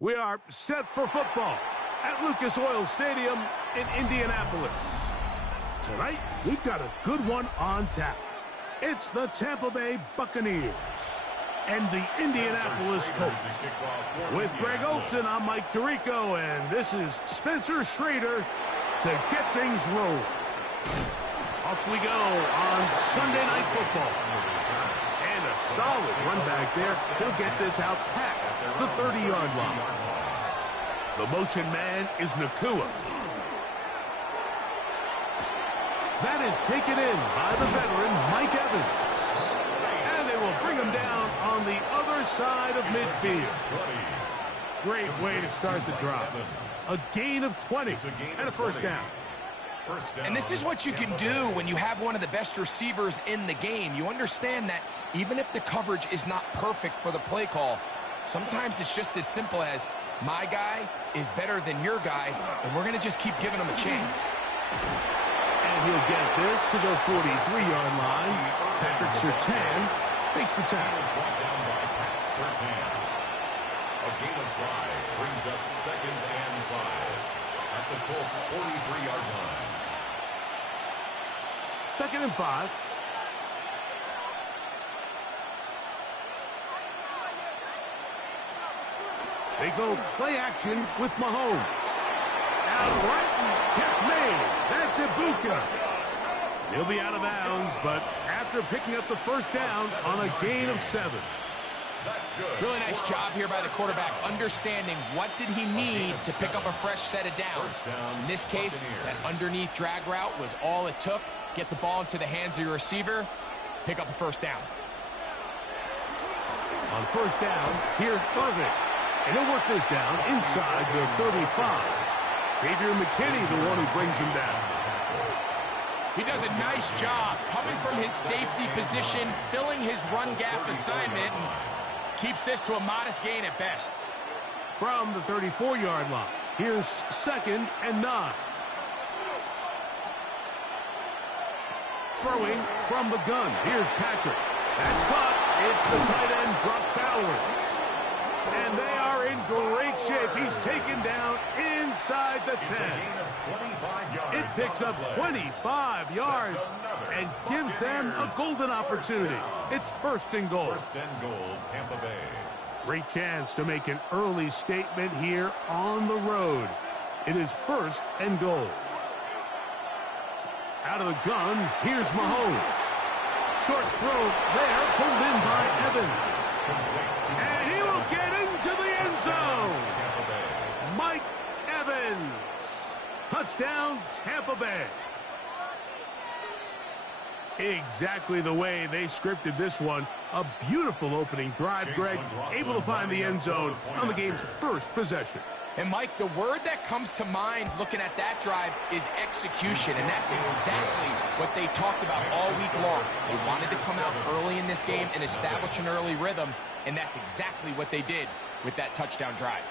We are set for football at Lucas Oil Stadium in Indianapolis. Tonight, we've got a good one on tap. It's the Tampa Bay Buccaneers and the Indianapolis Colts. With Greg Olsen, I'm Mike Tirico, and this is Spencer Schrader to get things rolling. Off we go on Sunday Night Football. And a solid run back there. He'll get this out past the 30-yard line. The motion man is Nacua. That is taken in by the veteran Mike Evans. And they will bring him down on the other side of midfield. Great way to start the drive. A gain of 20 and a first down. And this is what you can do when you have one of the best receivers in the game. You understand that even if the coverage is not perfect for the play call, sometimes it's just as simple as, my guy is better than your guy, and we're going to just keep giving him a chance. And he'll get this to the 43-yard line. Patrick Surtain makes the tackle. A gain of 5 brings up 2nd and 5 at the Colts' 43-yard line. 2nd and 5. They go play action with Mahomes. Out right, catch made. That's Ibuka. He'll be out of bounds, but after picking up the first down on a gain of 7. That's good. Really nice job here by the quarterback, understanding what did he need to pick up a fresh set of downs. In this case, that underneath drag route was all it took. Get the ball into the hands of your receiver, pick up a first down. On first down, here's Irvin. And he'll work this down inside the 35. Xavier McKinney, the one who brings him down. He does a nice job coming from his safety position, filling his run gap assignment, and keeps this to a modest gain at best. From the 34-yard line, here's 2nd and 9. Throwing from the gun, here's Patrick. That's caught. It's the tight end, Brock Bowers. And they are in great shape. He's taken down inside the 10. It picks up 25 yards and gives them a golden opportunity. It's 1st and goal. 1st and goal, Tampa Bay. Great chance to make an early statement here on the road. It is 1st and goal. Out of the gun, here's Mahomes. Short throw there, pulled in by Evans. And he will get into the end zone. Mike Evans. Touchdown, Tampa Bay. Exactly the way they scripted this one. A beautiful opening drive, Greg. Able to find the end zone on the game's first possession. And, Mike, the word that comes to mind looking at that drive is execution, and that's exactly what they talked about all week long. They wanted to come out early in this game and establish an early rhythm, and that's exactly what they did with that touchdown drive.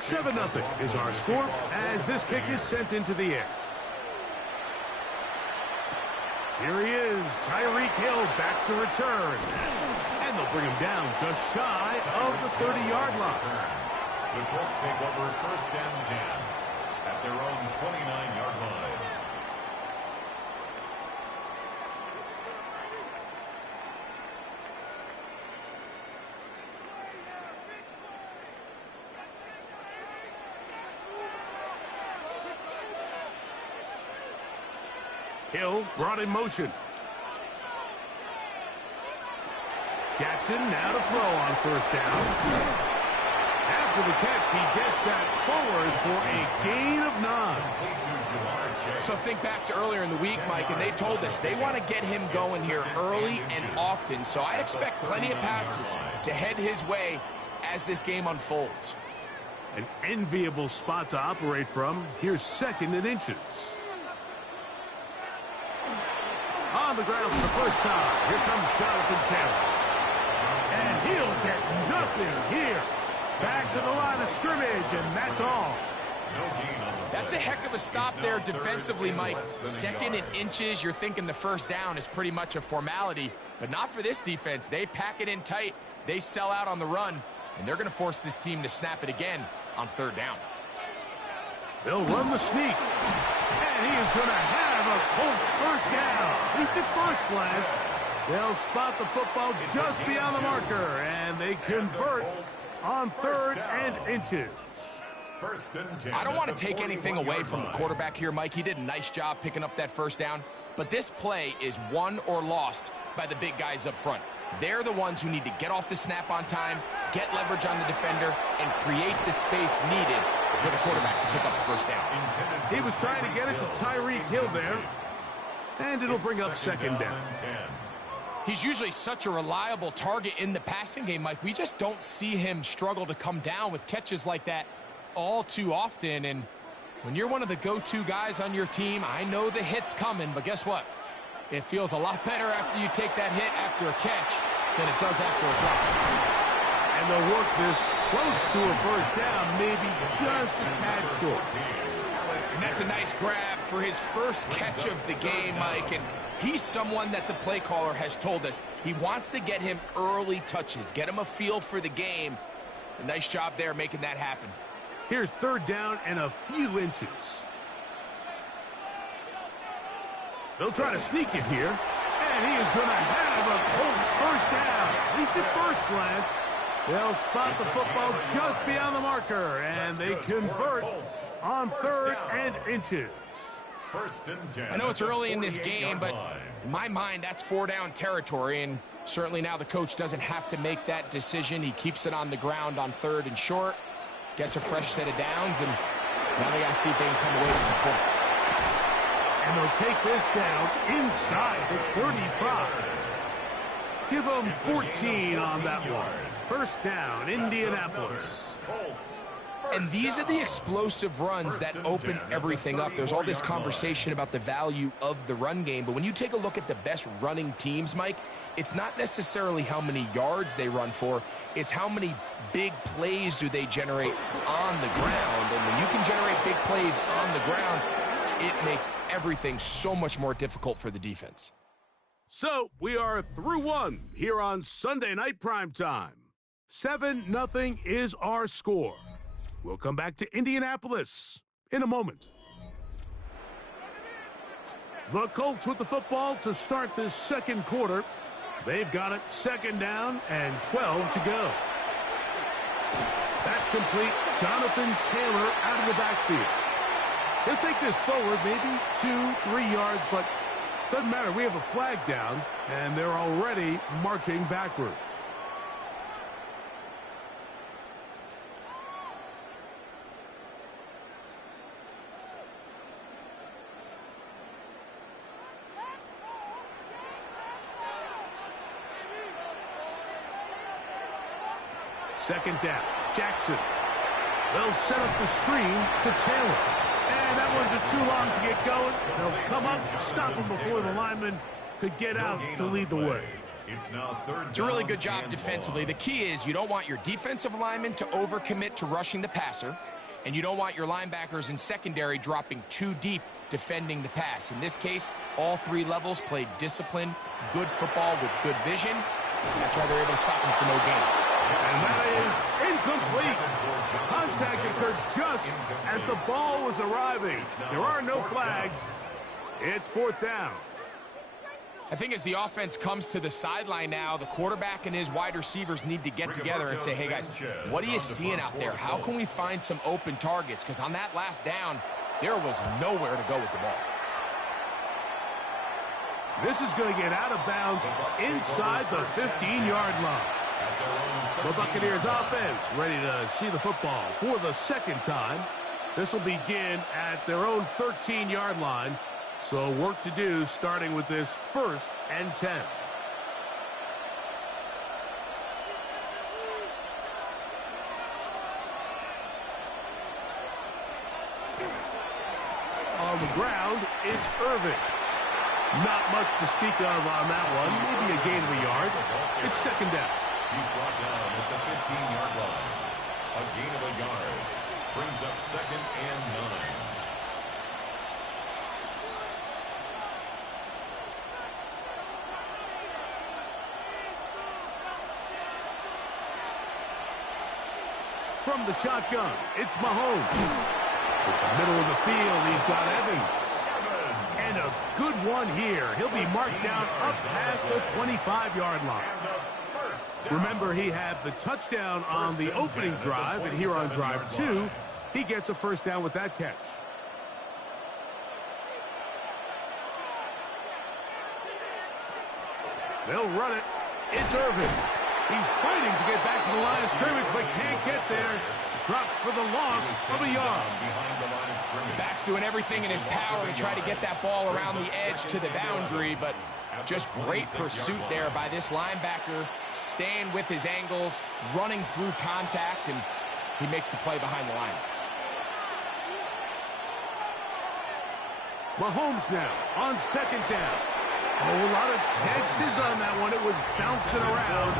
Seven 0 is our score as this kick is sent into the air. Here he is, Tyreek Hill back to return. And they'll bring him down just shy of the 30-yard line. The Colts take over 1st and 10 at their own 29-yard line. Hill brought in motion. Jackson now to throw on first down. After the catch, he gets that forward for a gain of 9. So think back to earlier in the week, Mike, and they told us they want to get him going here early and often. So I'd expect plenty of passes to head his way as this game unfolds. An enviable spot to operate from. Here's 2nd and inches. On the ground for the first time. Here comes Jonathan Taylor. And he'll get nothing here. Back to the line of scrimmage, and that's all. That's a heck of a stop there defensively, Mike. 2nd and inches, you're thinking the first down is pretty much a formality, but not for this defense. They pack it in tight, they sell out on the run, and they're going to force this team to snap it again on 3rd down. They'll run the sneak, and he is going to have a Colts first down. At least at first glance, they'll spot the football just beyond the marker, and they convert on 3rd and inches. I don't want to take anything away from the quarterback here, Mike. He did a nice job picking up that first down, but this play is won or lost by the big guys up front. They're the ones who need to get off the snap on time, get leverage on the defender, and create the space needed for the quarterback to pick up the first down. He was trying to get it to Tyreek Hill there, and it'll bring up 2nd down. He's usually such a reliable target in the passing game, Mike. We just don't see him struggle to come down with catches like that all too often. And when you're one of the go-to guys on your team, I know the hit's coming, but guess what? It feels a lot better after you take that hit after a catch than it does after a drop. And they'll work this close to a first down, maybe just a tad short. And that's a nice grab for his first catch of the game, Mike. And he's someone that the play caller has told us he wants to get him early touches, get him a feel for the game. A nice job there making that happen. Here's 3rd down and a few inches. They'll try to sneak it here, and he is going to have a Colts first down. At least at first glance, they'll spot the football just beyond the marker, and they convert on 3rd and inches. I know it's early in this game, but in my mind, that's 4-down territory, and certainly now the coach doesn't have to make that decision. He keeps it on the ground on 3rd and short, gets a fresh set of downs, and now they got to see if they can come away with some points. And they'll take this down inside the 35. Give them 14 on that one. First down, Indianapolis. And these are the explosive runs that open everything up. There's all this conversation about the value of the run game, but when you take a look at the best running teams, Mike, it's not necessarily how many yards they run for, it's how many big plays do they generate on the ground. And when you can generate big plays on the ground, it makes everything so much more difficult for the defense. So we are through one here on Sunday Night Primetime. 7-0 is our score. We'll come back to Indianapolis in a moment. The Colts with the football to start this 2nd quarter. They've got it 2nd down and 12 to go. That's complete. Jonathan Taylor out of the backfield. He'll take this forward maybe 2-3 yards, but doesn't matter. We have a flag down, and they're already marching backward. Second down, Jackson. They'll set up the screen to Taylor. And that one's just too long to get going. They'll come up, stop him before the lineman could get out to lead the way. It's a really good job defensively. The key is you don't want your defensive lineman to overcommit to rushing the passer, and you don't want your linebackers in secondary dropping too deep defending the pass. In this case, all 3 levels played disciplined, good football with good vision. That's why they're able to stop him for no gain. And that is incomplete. Contact occurred just as the ball was arriving. There are no flags. It's 4th down. I think as the offense comes to the sideline now, the quarterback and his wide receivers need to get together and say, hey guys, what are you seeing out there? How can we find some open targets? Because on that last down, there was nowhere to go with the ball. This is going to get out of bounds inside the 15-yard line. The Buccaneers offense ready to see the football for the 2nd time. This will begin at their own 13-yard line. So work to do starting with this 1st and 10. On the ground, it's Irvin. Not much to speak of on that one. Maybe a gain of a yard. It's 2nd down. He's brought down at the 15-yard line. A gain of a yard. Brings up 2nd and 9. From the shotgun, it's Mahomes. With the middle of the field, he's got Evans. And a good one here. He'll be marked down up past the 25-yard line. Remember, he had the touchdown on the opening drive, and here on drive 2, he gets a first down with that catch. They'll run it. It's Irvin. He's fighting to get back to the line of scrimmage, but can't get there. Dropped for the loss of a yard. Back's doing everything in his power to try to get that ball around the edge to the boundary, but just great pursuit there by this linebacker, staying with his angles, running through contact, and he makes the play behind the line. Mahomes now on 2nd down. A whole lot of chances on that one. It was bouncing around,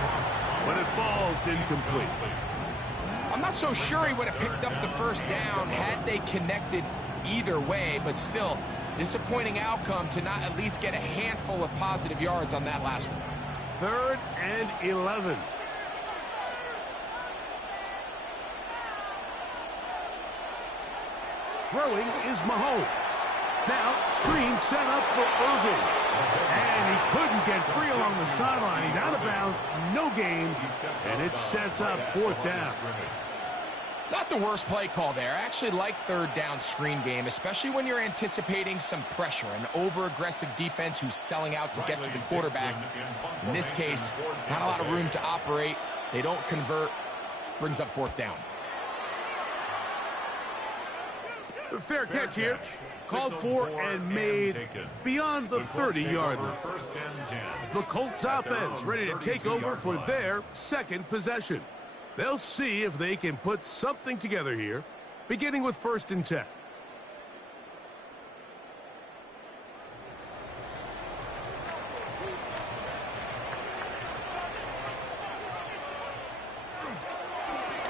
but it falls incomplete. I'm not so sure he would have picked up the first down had they connected either way, but still, disappointing outcome to not at least get a handful of positive yards on that last one. 3rd and 11. Throwing is Mahomes. Now, screen set up for Irvin. And he couldn't get free along the sideline. He's out of bounds, no gain, and it sets up 4th down. Not the worst play call there. I actually like 3rd down screen game, especially when you're anticipating some pressure, an over-aggressive defense who's selling out to get to the quarterback. In this case, not a lot of room to operate. They don't convert. Brings up 4th down. Fair catch here. Called for and made beyond the 30-yard line. The Colts offense ready to take over for their 2nd possession. They'll see if they can put something together here, beginning with 1st and 10.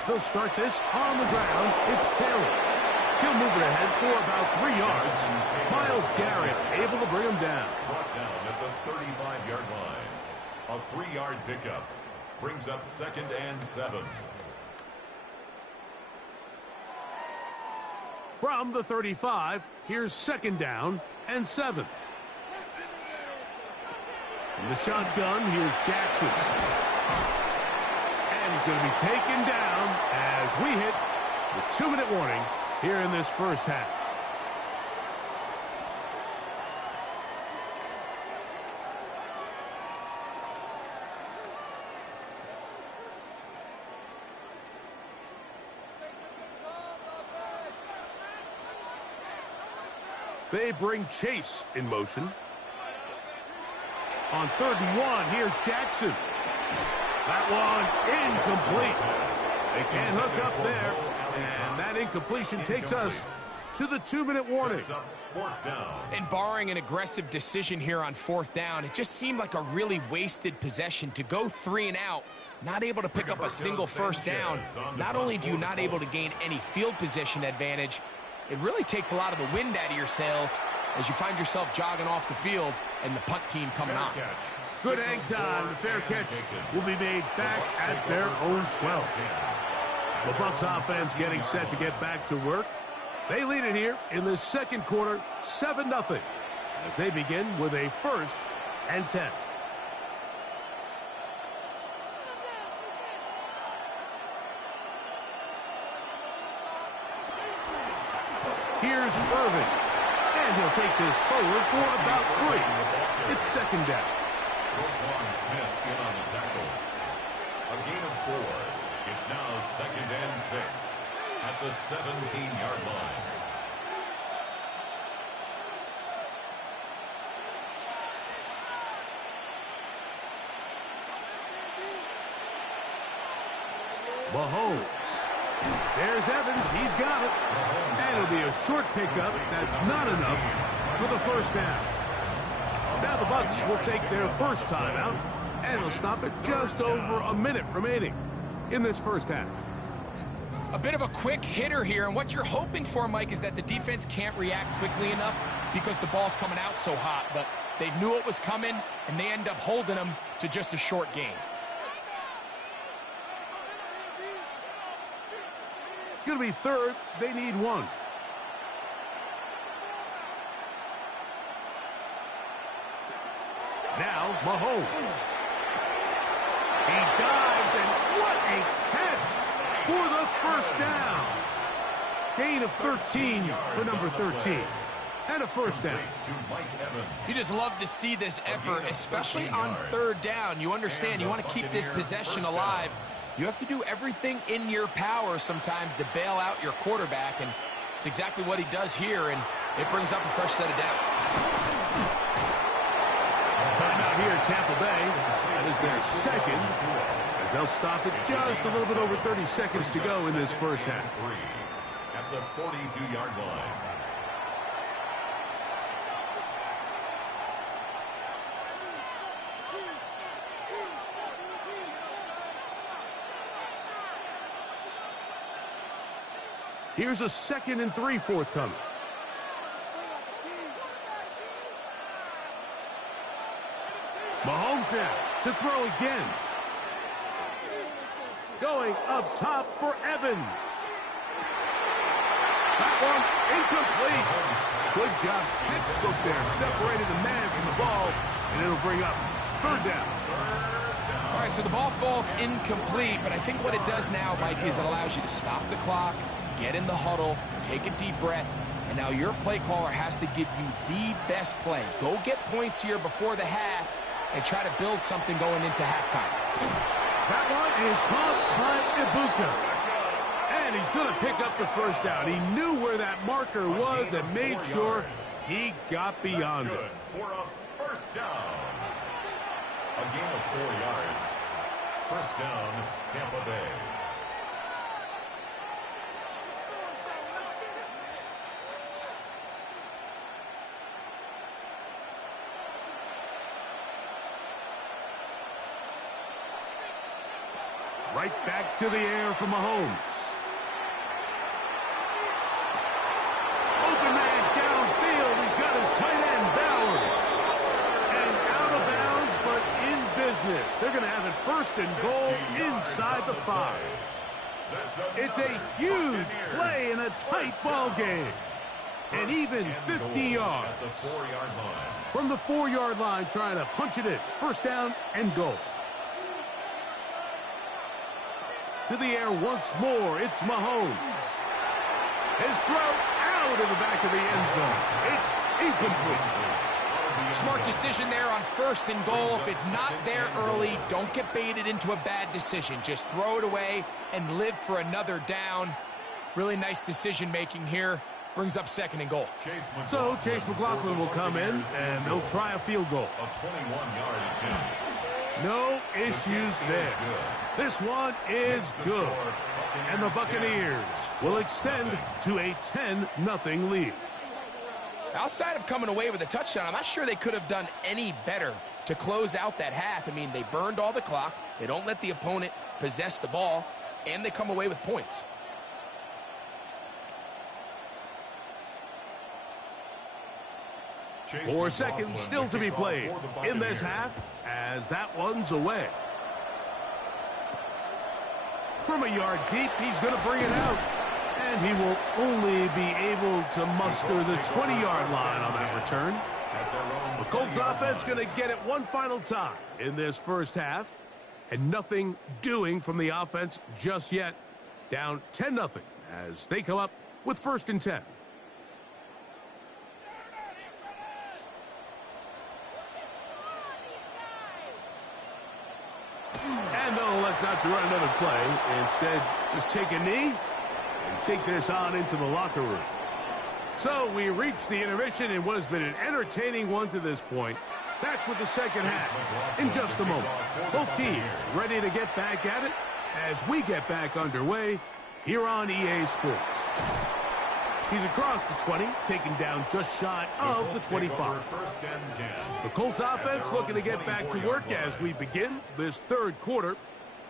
They'll start this on the ground. It's Taylor. He'll move it ahead for about 3 yards. Myles Garrett able to bring him down. Brought down at the 35-yard line. A 3-yard pickup. Brings up 2nd and 7. From the 35, here's 2nd down and 7. From the shotgun, here's Jackson. And he's going to be taken down as we hit the 2-minute warning here in this first half. They bring Chase in motion. On 3rd and 1, here's Jackson. That one incomplete. They can't hook up there, and that incompletion takes us to the 2-minute warning. And barring an aggressive decision here on 4th down, it just seemed like a really wasted possession to go 3 and out, not able to pick up a single first down. Not only do you not able to gain any field position advantage, it really takes a lot of the wind out of your sails as you find yourself jogging off the field and the punt team coming on. Good hang time. The fair catch will be made back at their own 12. The Bucs offense getting set to get back to work. They lead it here in the 2nd quarter, 7-0, as they begin with a 1st and 10. Here's Irvin, and he'll take this forward for about 3. It's 2nd down. Roquan Smith in on the tackle. A gain of 4. It's now 2nd and 6 at the 17-yard line. Mahomes. There's Evans. He's got it. And it'll be a short pickup. That's not enough for the first down. Now the Bucs will take their first timeout, and it'll stop at just over a minute remaining in this first half. A bit of a quick hitter here, and what you're hoping for, Mike, is that the defense can't react quickly enough because the ball's coming out so hot, but they knew it was coming, and they end up holding them to just a short game. It's going to be third. They need one. Now, Mahomes. He dives, and what a catch for the first down. Gain of 13 for number 13. And a first down. You just love to see this effort, especially on third down. You understand, you want to keep this possession alive. You have to do everything in your power sometimes to bail out your quarterback, and it's exactly what he does here, and it brings up a fresh set of downs. Timeout here at Tampa Bay. That is their second, as they'll stop it just a little bit over 30 seconds to go in this first half. At the 42-yard line. Here's a 2nd and 3 forthcoming. Mahomes now to throw again. Going up top for Evans. That one incomplete. Good job, textbook there, separating the man from the ball, and it'll bring up third down. All right, so the ball falls incomplete, but I think what it does now, Mike, is it allows you to stop the clock, get in the huddle, take a deep breath, and now your play caller has to give you the best play. Go get points here before the half and try to build something going into halftime. That one is caught by Ibuka. And he's going to pick up the first down. He knew where that marker was and made sure he got beyond it. For a first down. A gain of 4 yards. First down, Tampa Bay. Right back to the air for Mahomes. Open man downfield. He's got his tight end Bowers. And out of bounds, but in business. They're going to have it first and goal inside the 5. It's a huge play in a tight ball game. And even 50 yards. At the 4-yard line. From the 4-yard line, trying to punch it in. First down and goal. To the air once more, it's Mahomes. His throw out of the back of the end zone. It's incomplete. Smart decision there on first and goal. If it's not there early, don't get baited into a bad decision. Just throw it away and live for another down. Really nice decision-making here. Brings up 2nd and goal. So Chase McLaughlin will come in, and they'll try a field goal. A 21-yard attempt. No issues there. This one is good. And the Buccaneers will extend to a 10-0 lead. Outside of coming away with a touchdown, I'm not sure they could have done any better to close out that half. I mean, they burned all the clock. They don't let the opponent possess the ball, and they come away with points. Chase 4 seconds still to be played in this half as that one's away. From a yard deep, he's going to bring it out. And he will only be able to muster the 20-yard line on that return. The Colts offense going to get it one final time in this first half. And nothing doing from the offense just yet. Down 10-0 as they come up with 1st and 10. And they'll elect not to run another play. Instead, just take a knee and take this on into the locker room. So we reach the intermission in what has been an entertaining one to this point. Back with the second half in just a moment. Both teams ready to get back at it as we get back underway here on EA Sports. He's across the 20, taken down just shy of the 25. The Colts offense looking to get back to work as we begin this third quarter.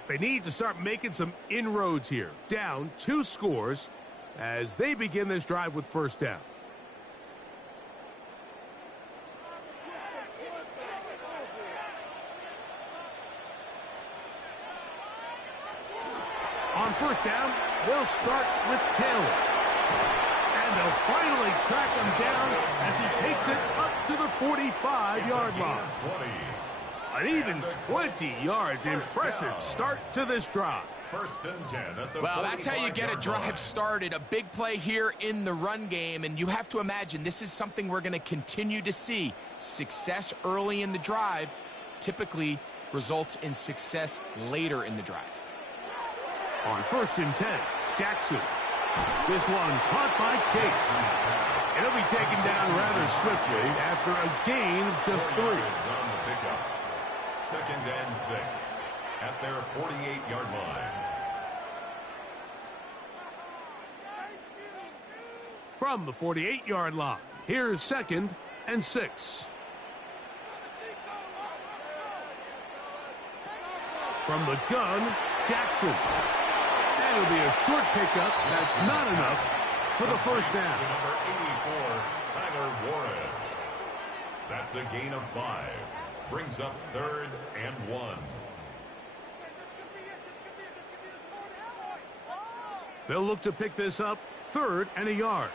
They need to start making some inroads here. Down 2 scores as they begin this drive with first down. On first down, they'll start with Taylor. And they'll finally track him down as he takes it up to the 45-yard line. An even 20 yards. Impressive start to this drive. First and 10 at the Well, that's how you get a drive started. A big play here in the run game, and you have to imagine this is something we're going to continue to see. Success early in the drive typically results in success later in the drive. On first and 10, Jackson. This one caught by Chase. And he'll be taken down rather swiftly after a gain of just 3. On the pickup. Second and 6 at their 48-yard line. From the 48-yard line, here's second and 6. From the gun, Jackson. It'll be a short pickup. That's not enough for the first down. To number 84, Tyler Warren. That's a gain of 5. Brings up third and 1. They'll look to pick this up third and a yard.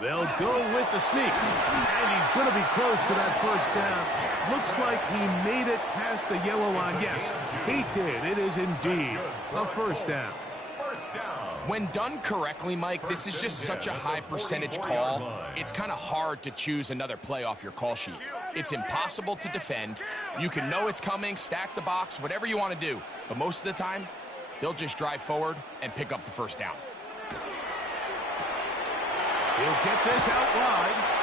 They'll go with the sneak. And he's going to be close to that first down. Looks like he made it past the yellow line. Yes, he did. It is indeed a first down. When done correctly, Mike, this is just such a high percentage call. It's kind of hard to choose another play off your call sheet. It's impossible to defend. You can know it's coming, stack the box, whatever you want to do. But most of the time, they'll just drive forward and pick up the first down. He'll get this out wide.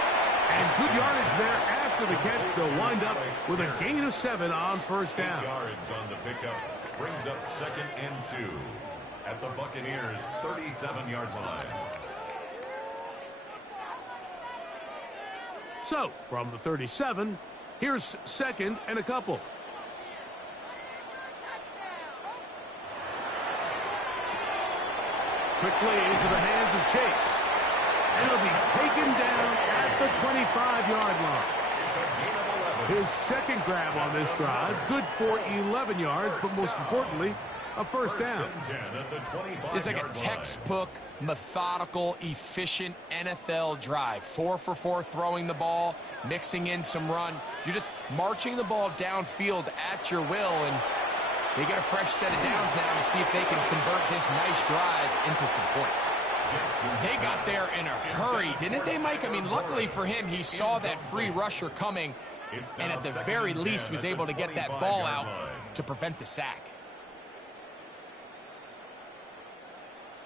And good yardage there after the catch. They'll wind up with a gain of 7 on first down. 8 yards on the pickup. Brings up second and 2 at the Buccaneers' 37-yard line. So, from the 37, here's second and a couple. Quickly into the hands of Chase. And he'll be taken down at the 25-yard line. His second grab on this drive, good for 11 yards, but most importantly, a first down. It's like a textbook, methodical, efficient NFL drive. 4 for 4 throwing the ball, mixing in some run. You're just marching the ball downfield at your will, and they get a fresh set of downs now to see if they can convert this nice drive into some points. They got there in a hurry, didn't they, Mike? I mean, luckily for him, he saw that free rusher coming, and at the very least was able to get that ball out to prevent the sack.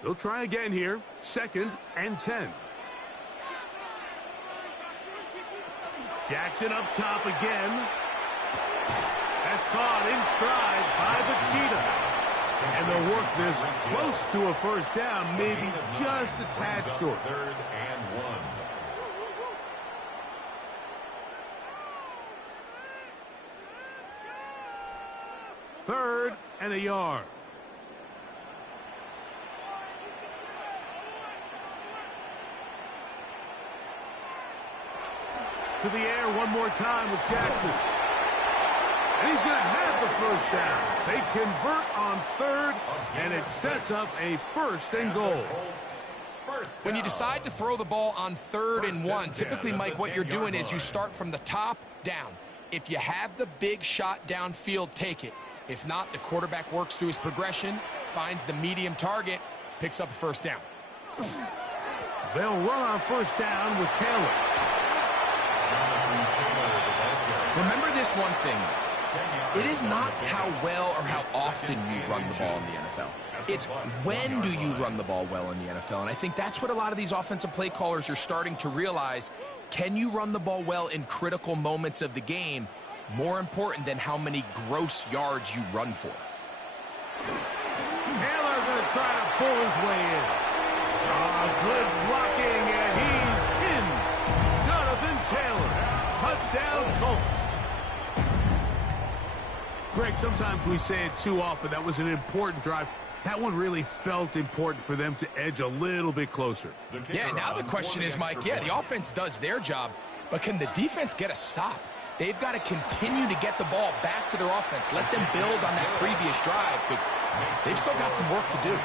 They'll try again here, second and 10. Jackson up top again. That's caught in stride by the Cheetah. And they'll work this close to a first down, maybe just a tad short. Third and 1. Third and a yard. To the air one more time with Jackson. And he's going to have the first down. They convert on third, and it sets up a first and goal. When you decide to throw the ball on third and 1, typically, Mike, what you're doing is you start from the top down. If you have the big shot downfield, take it. If not, the quarterback works through his progression, finds the medium target, picks up a first down. They'll run on first down with Taylor. Remember this one thing. It is not how well or how often you run the ball in the NFL. It's when do you run the ball well in the NFL. And I think that's what a lot of these offensive play callers are starting to realize. Can you run the ball well in critical moments of the game? More important than how many gross yards you run for. Taylor going to try to pull his way in. Good blocking, and he's in. Jonathan Taylor. Touchdown, Colts. Greg, sometimes we say it too often. That was an important drive. That one really felt important for them to edge a little bit closer. Yeah, now the question is, Mike, yeah, the offense does their job, but can the defense get a stop? They've got to continue to get the ball back to their offense. Let them build on that previous drive because they've still got some work to do.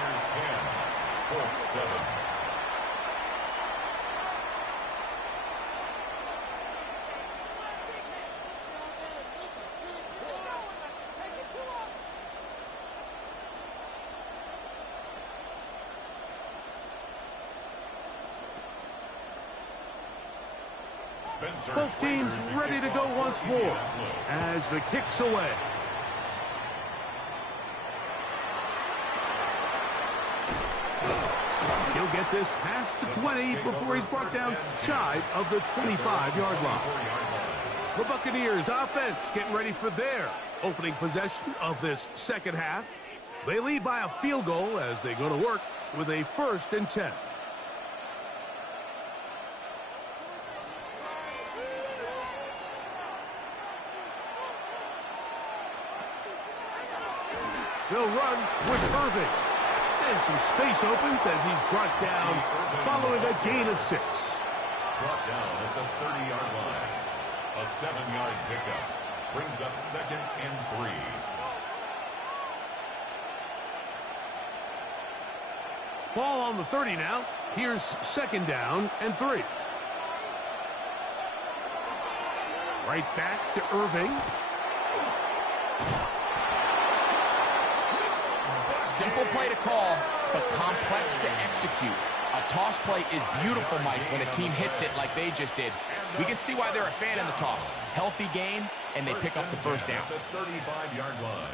Both teams ready to go once more as the kick's away. He'll get this past the 20 before he's brought down shy of the 25-yard line. The Buccaneers offense getting ready for their opening possession of this second half. They lead by a field goal as they go to work with a 1st and 10. They'll run with Irving. And some space opens as he's brought down following a gain of 6. Brought down at the 30-yard line. A 7-yard pickup brings up 2nd and 3. Ball on the 30 now. Here's 2nd down and 3. Right back to Irving. Simple play to call, but complex to execute. A toss play is beautiful, Mike, when a team hits it like they just did. We can see why they're a fan of the toss. Healthy gain, and they pick up the 1st down. The 35-yard line.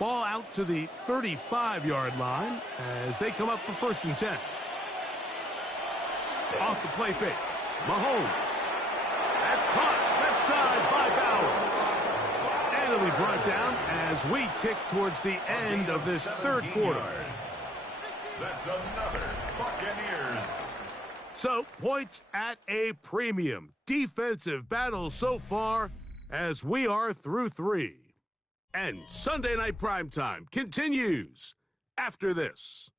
Ball out to the 35-yard line as they come up for 1st and 10. Off the play fake. Mahomes. That's caught left side by Bowers. And it'll be brought down as we tick towards the end of this 3rd quarter. That's another Buccaneers. So, points at a premium. Defensive battle so far as we are through 3. And Sunday Night Primetime continues after this.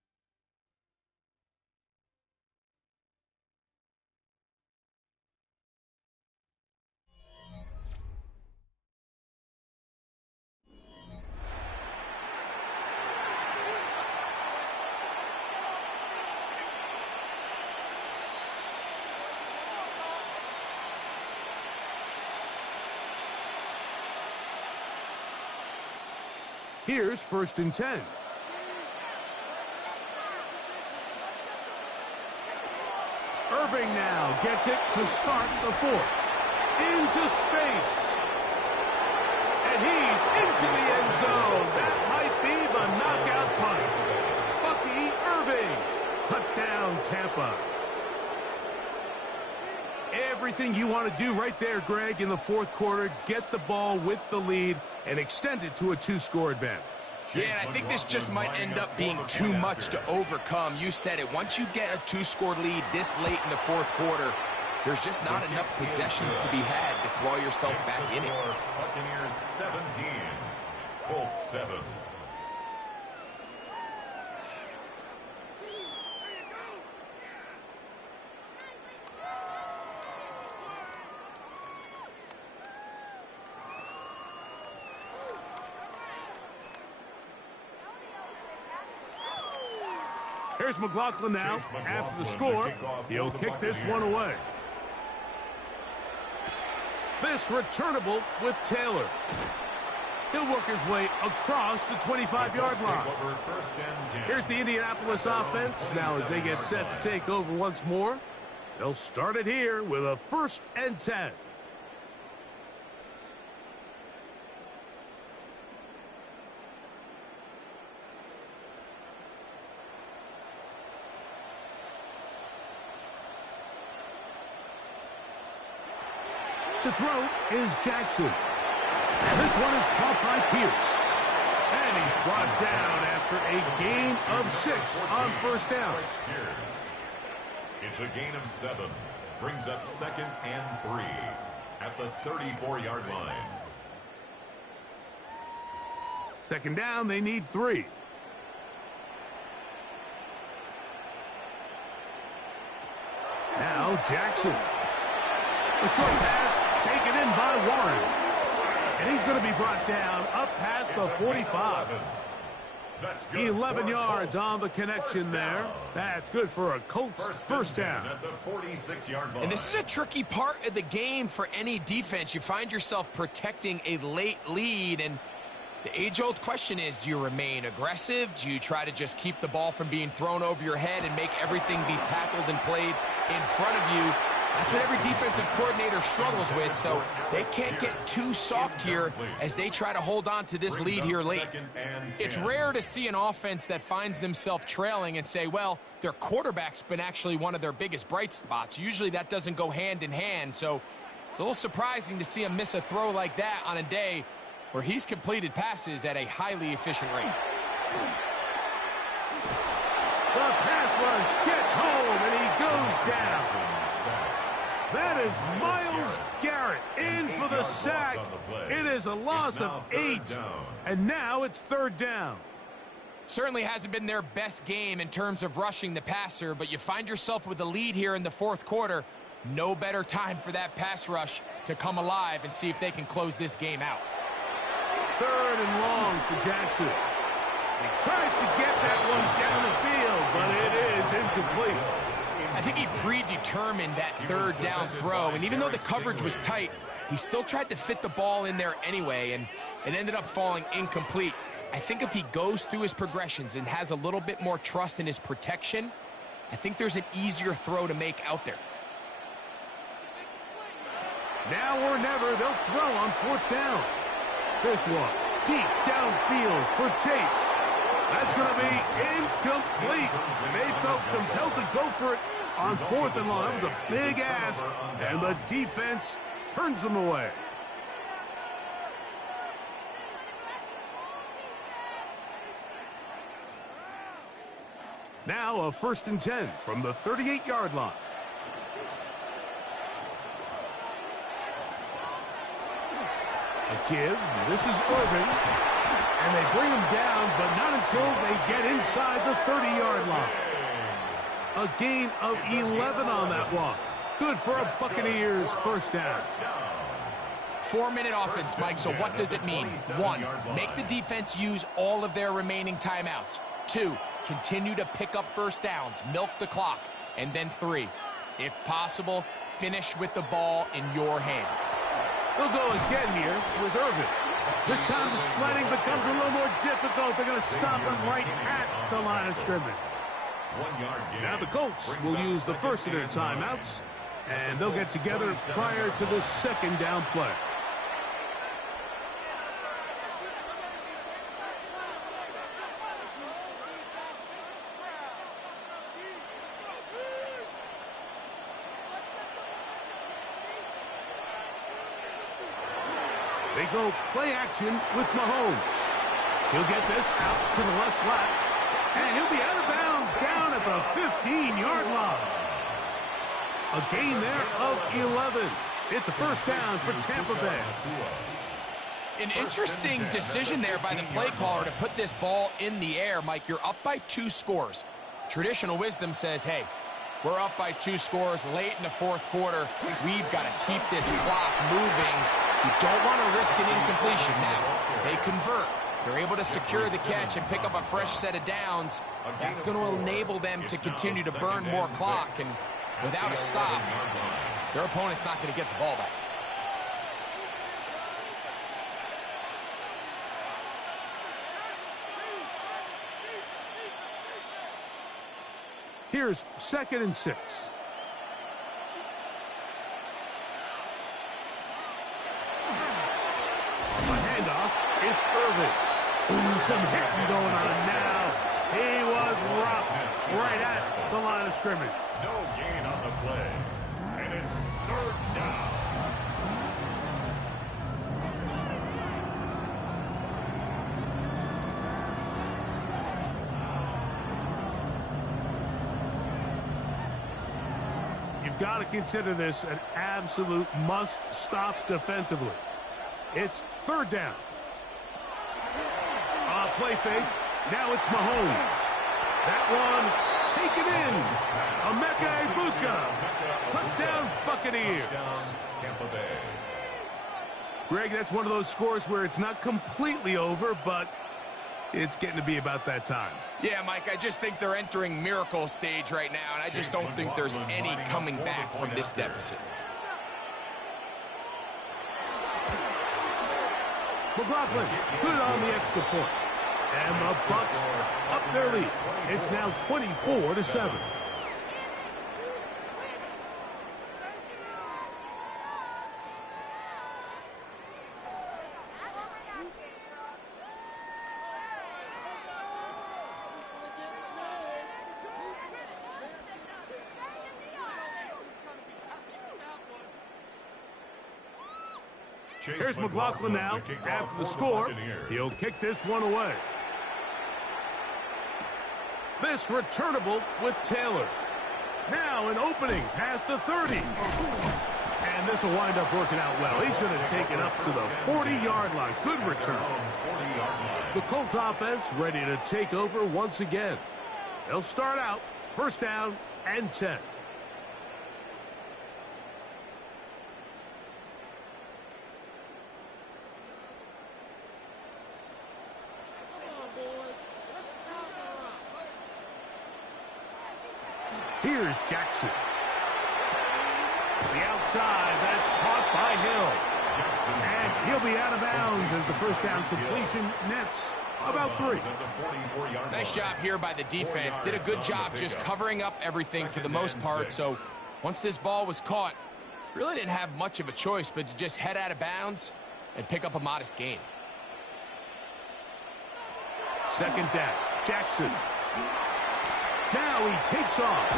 Here's 1st and 10. Irving now gets it to start the 4th. Into space. And he's into the end zone. That might be the knockout punch. Bucky Irving. Touchdown, Tampa. Everything you want to do right there, Greg, in the 4th quarter. Get the ball with the lead and extend it to a 2-score advantage. Yeah, and I think this just might end up being too much to overcome. You said it. Once you get a 2-score lead this late in the 4th quarter, there's just not enough possessions to be had to claw yourself back in it. Buccaneers 17, Colts 7. Here's McLaughlin now. After the score, he'll kick this one away. This returnable with Taylor. He'll work his way across the 25-yard line. Here's the Indianapolis offense. Now as they get set to take over once more, they'll start it here with a 1st and 10. To throw is Jackson. And this one is caught by Pierce. And he's brought down after a gain of 6 on 1st down. It's a gain of 7. Brings up 2nd and 3 at the 34-yard line. Second down, they need 3. Now Jackson. The short pass taken in by Warren. And he's going to be brought down up past the 45. 11 yards on the connection there. That's good for a Colts first down. At the 46-yard line. And this is a tricky part of the game for any defense. You find yourself protecting a late lead, and the age-old question is, do you remain aggressive? Do you try to just keep the ball from being thrown over your head and make everything be tackled and played in front of you? That's what every defensive coordinator struggles with, so they can't get too soft here as they try to hold on to this lead here late. It's rare to see an offense that finds themselves trailing and say, well, their quarterback's been actually one of their biggest bright spots. Usually that doesn't go hand in hand, so it's a little surprising to see him miss a throw like that on a day where he's completed passes at a highly efficient rate. The pass rush gets home, and he goes down. That is Myles Garrett in for the sack. It is a loss of 8, and now it's third down. Certainly hasn't been their best game in terms of rushing the passer, but you find yourself with the lead here in the fourth quarter. No better time for that pass rush to come alive and see if they can close this game out. Third and long for Jackson. He tries to get that one down the field, but it is incomplete. I think he predetermined that third down throw, and even though the coverage was tight, he still tried to fit the ball in there anyway, and it ended up falling incomplete. I think if he goes through his progressions and has a little bit more trust in his protection, I think there's an easier throw to make out there. Now or never, they'll throw on fourth down. This one, deep downfield for Chase. That's going to be incomplete. They felt compelled to go for it on fourth and long. That was a big ask, and the defense turns them away. Now a 1st and 10 from the 38-yard line. A give. This is Irvin. And they bring him down, but not until they get inside the 30-yard line. A gain of 11 on that one. Good for a Buccaneers first down. 4-minute offense, Mike, so what does it mean? 1, make the defense use all of their remaining timeouts. 2, continue to pick up first downs, milk the clock. And then 3, if possible, finish with the ball in your hands. They'll go again here with Irvin. This time the sledding becomes a little more difficult. They're going to stop him right at the line of scrimmage. Now the Colts will use the first of their timeouts, and they'll get together prior to the second down play. They go play action with Mahomes. He'll get this out to the left flat, and he'll be out of bounds down at the 15-yard line. A gain there of 11. It's a first down for Tampa Bay. An interesting decision there by the play caller to put this ball in the air. Mike, you're up by 2 scores. Traditional wisdom says, hey, we're up by 2 scores late in the fourth quarter. We've got to keep this clock moving. You don't want to risk an incompletion now. They convert. They're able to secure the catch and pick up a fresh set of downs. That's going to enable them to continue to burn more clock. And without a stop, their opponent's not going to get the ball back. Here's 2nd and 6. It's Irvin. Ooh, some hitting going on now. He was roughed right at the line of scrimmage. No gain on the play. And it's third down. You've got to consider this an absolute must-stop defensively. It's third down. play fake. Now it's Mahomes. That one taken in. Emeka Egbuka. Touchdown, Buccaneers. Touchdown, Tampa Bay. Greg, that's one of those scores where it's not completely over, but it's getting to be about that time. Yeah, Mike, I just think they're entering miracle stage right now, and I just don't think there's any coming back from this deficit. McLaughlin, good on the extra point. And the Bucs up their lead. It's now 24-7. Here's McLaughlin now. After the score, he'll kick this one away. This returnable with Taylor. Now an opening past the 30. And this will wind up working out well. He's going to take it up to the 40-yard line. Good return. The Colts offense ready to take over once again. They'll start out first down and 10. Here's Jackson. The outside, that's caught by Hill. And he'll be out of bounds as the first down completion nets about 3. Nice job here by the defense. Did a good job just covering up everything for the most part. So once this ball was caught, really didn't have much of a choice but to just head out of bounds and pick up a modest gain. Second down, Jackson. Now he takes off.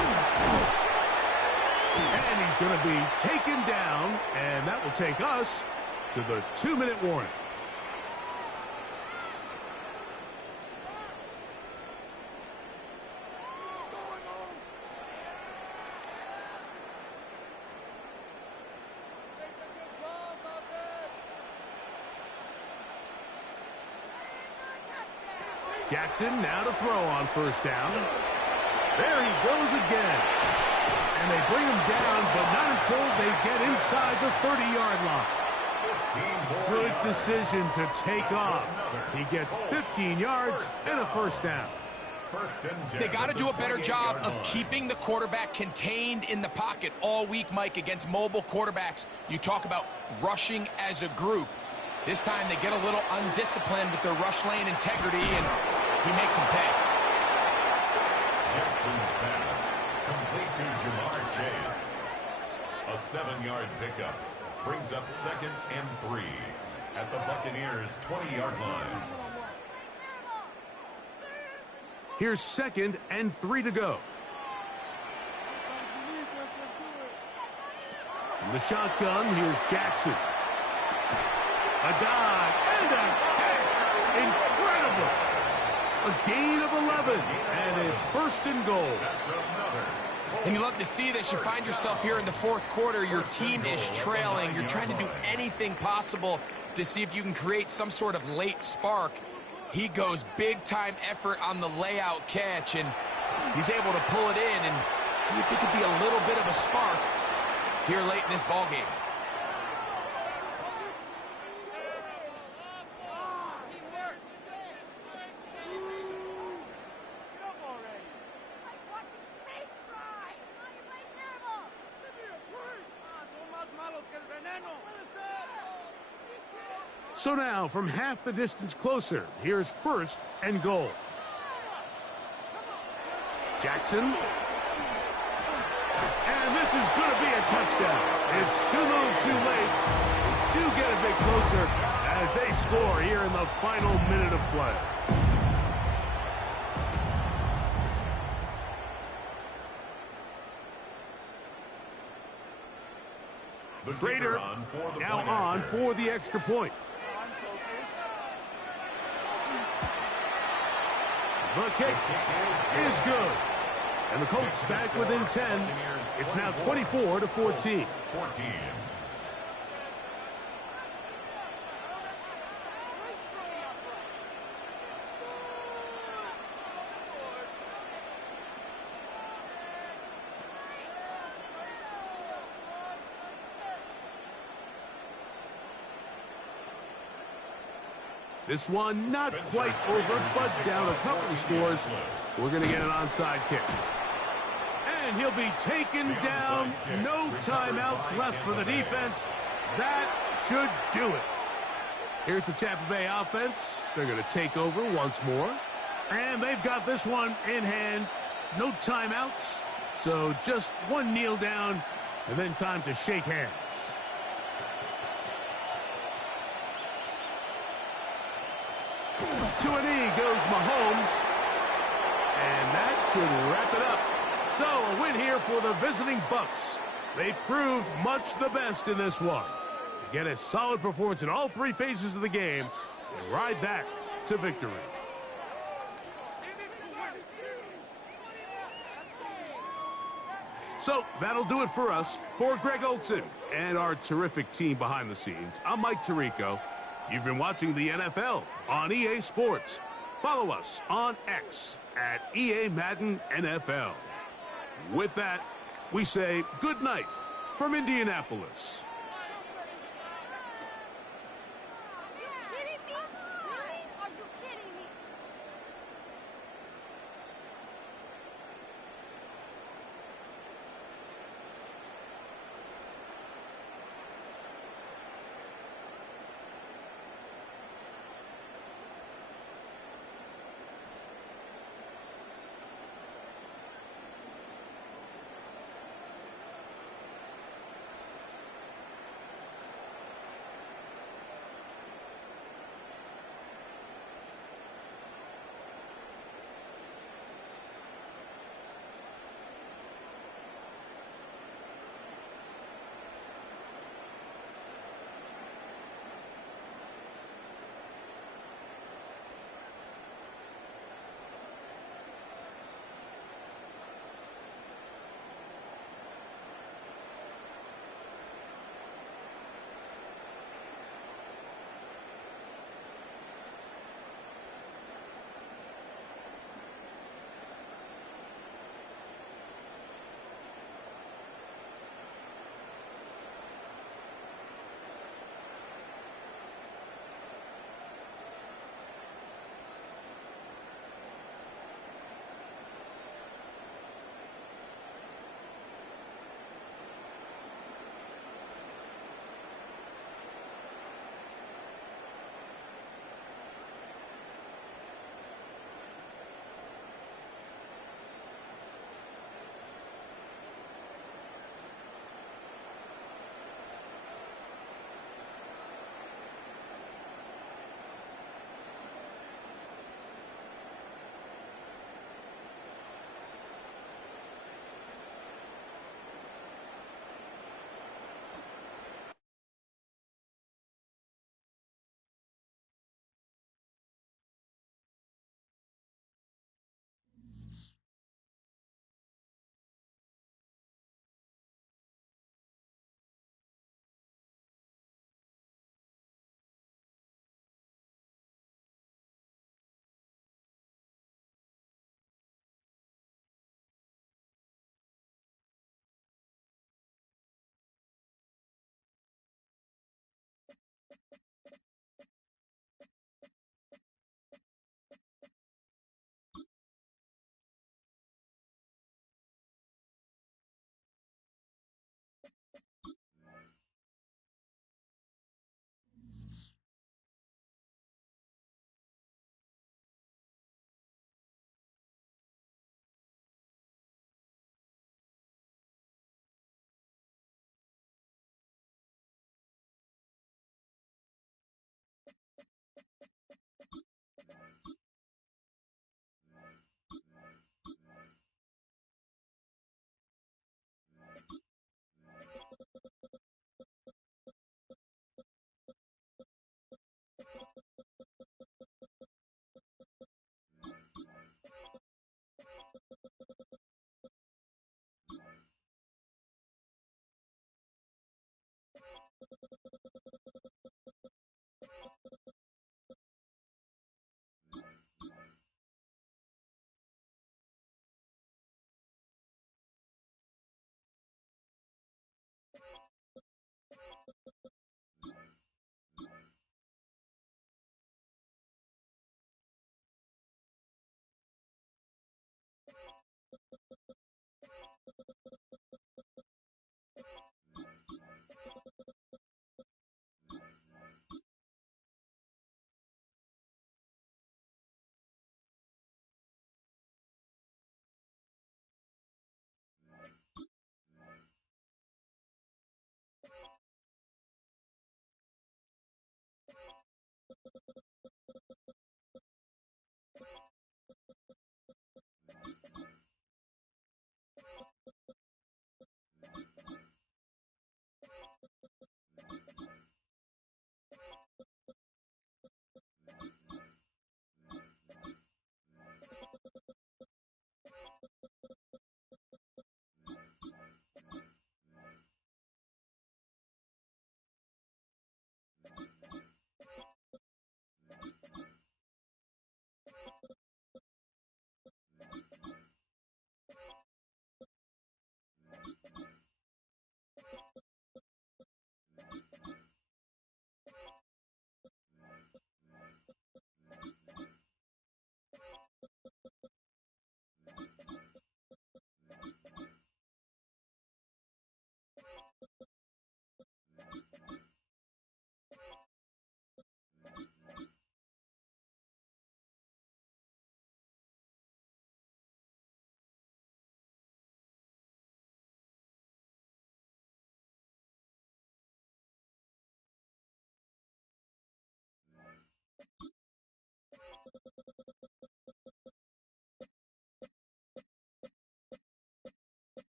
And he's going to be taken down, and that will take us to the 2-minute warning. Jackson now to throw on first down. There he goes again. And they bring him down, but not until they get inside the 30-yard line. Good decision to take off. He gets 15 yards and a first down. They got to do a better job of keeping the quarterback contained in the pocket all week, Mike, against mobile quarterbacks. You talk about rushing as a group. This time they get a little undisciplined with their rush lane integrity, and he makes them pay. Jackson's pass, complete to Jamar Chase. A 7-yard pickup brings up 2nd and 3 at the Buccaneers' 20-yard line. Here's 2nd and 3 to go. In the shotgun, here's Jackson. A dive and a catch. Incredible. A gain of 11, and it's 1st and goal. And you love to see this. You find yourself here in the 4th quarter. Your team is trailing. You're trying to do anything possible to see if you can create some sort of late spark. He goes big-time effort on the layout catch, and he's able to pull it in and see if it could be a little bit of a spark here late in this ballgame. So now, from half the distance closer, here's 1st and goal. Jackson. And this is going to be a touchdown. It's too little too late. Do get a bit closer as they score here in the final minute of play. Schrader now on for the extra point. The kick is good. And the Colts back within 10. It's now 24-14. This one not quite over, but down a couple of scores. We're going to get an onside kick. And he'll be taken down. No timeouts left for the defense. That should do it. Here's the Tampa Bay offense. They're going to take over once more. And they've got this one in hand. No timeouts. So just one kneel down and then time to shake hands. To a knee goes Mahomes. And that should wrap it up. So a win here for the visiting Bucs. They proved much the best in this one. They get a solid performance in all three phases of the game and ride that to victory. So that'll do it for us. For Greg Olsen and our terrific team behind the scenes, I'm Mike Tirico. You've been watching the NFL on EA Sports. Follow us on X at EA Madden NFL. With that, we say good night from Indianapolis.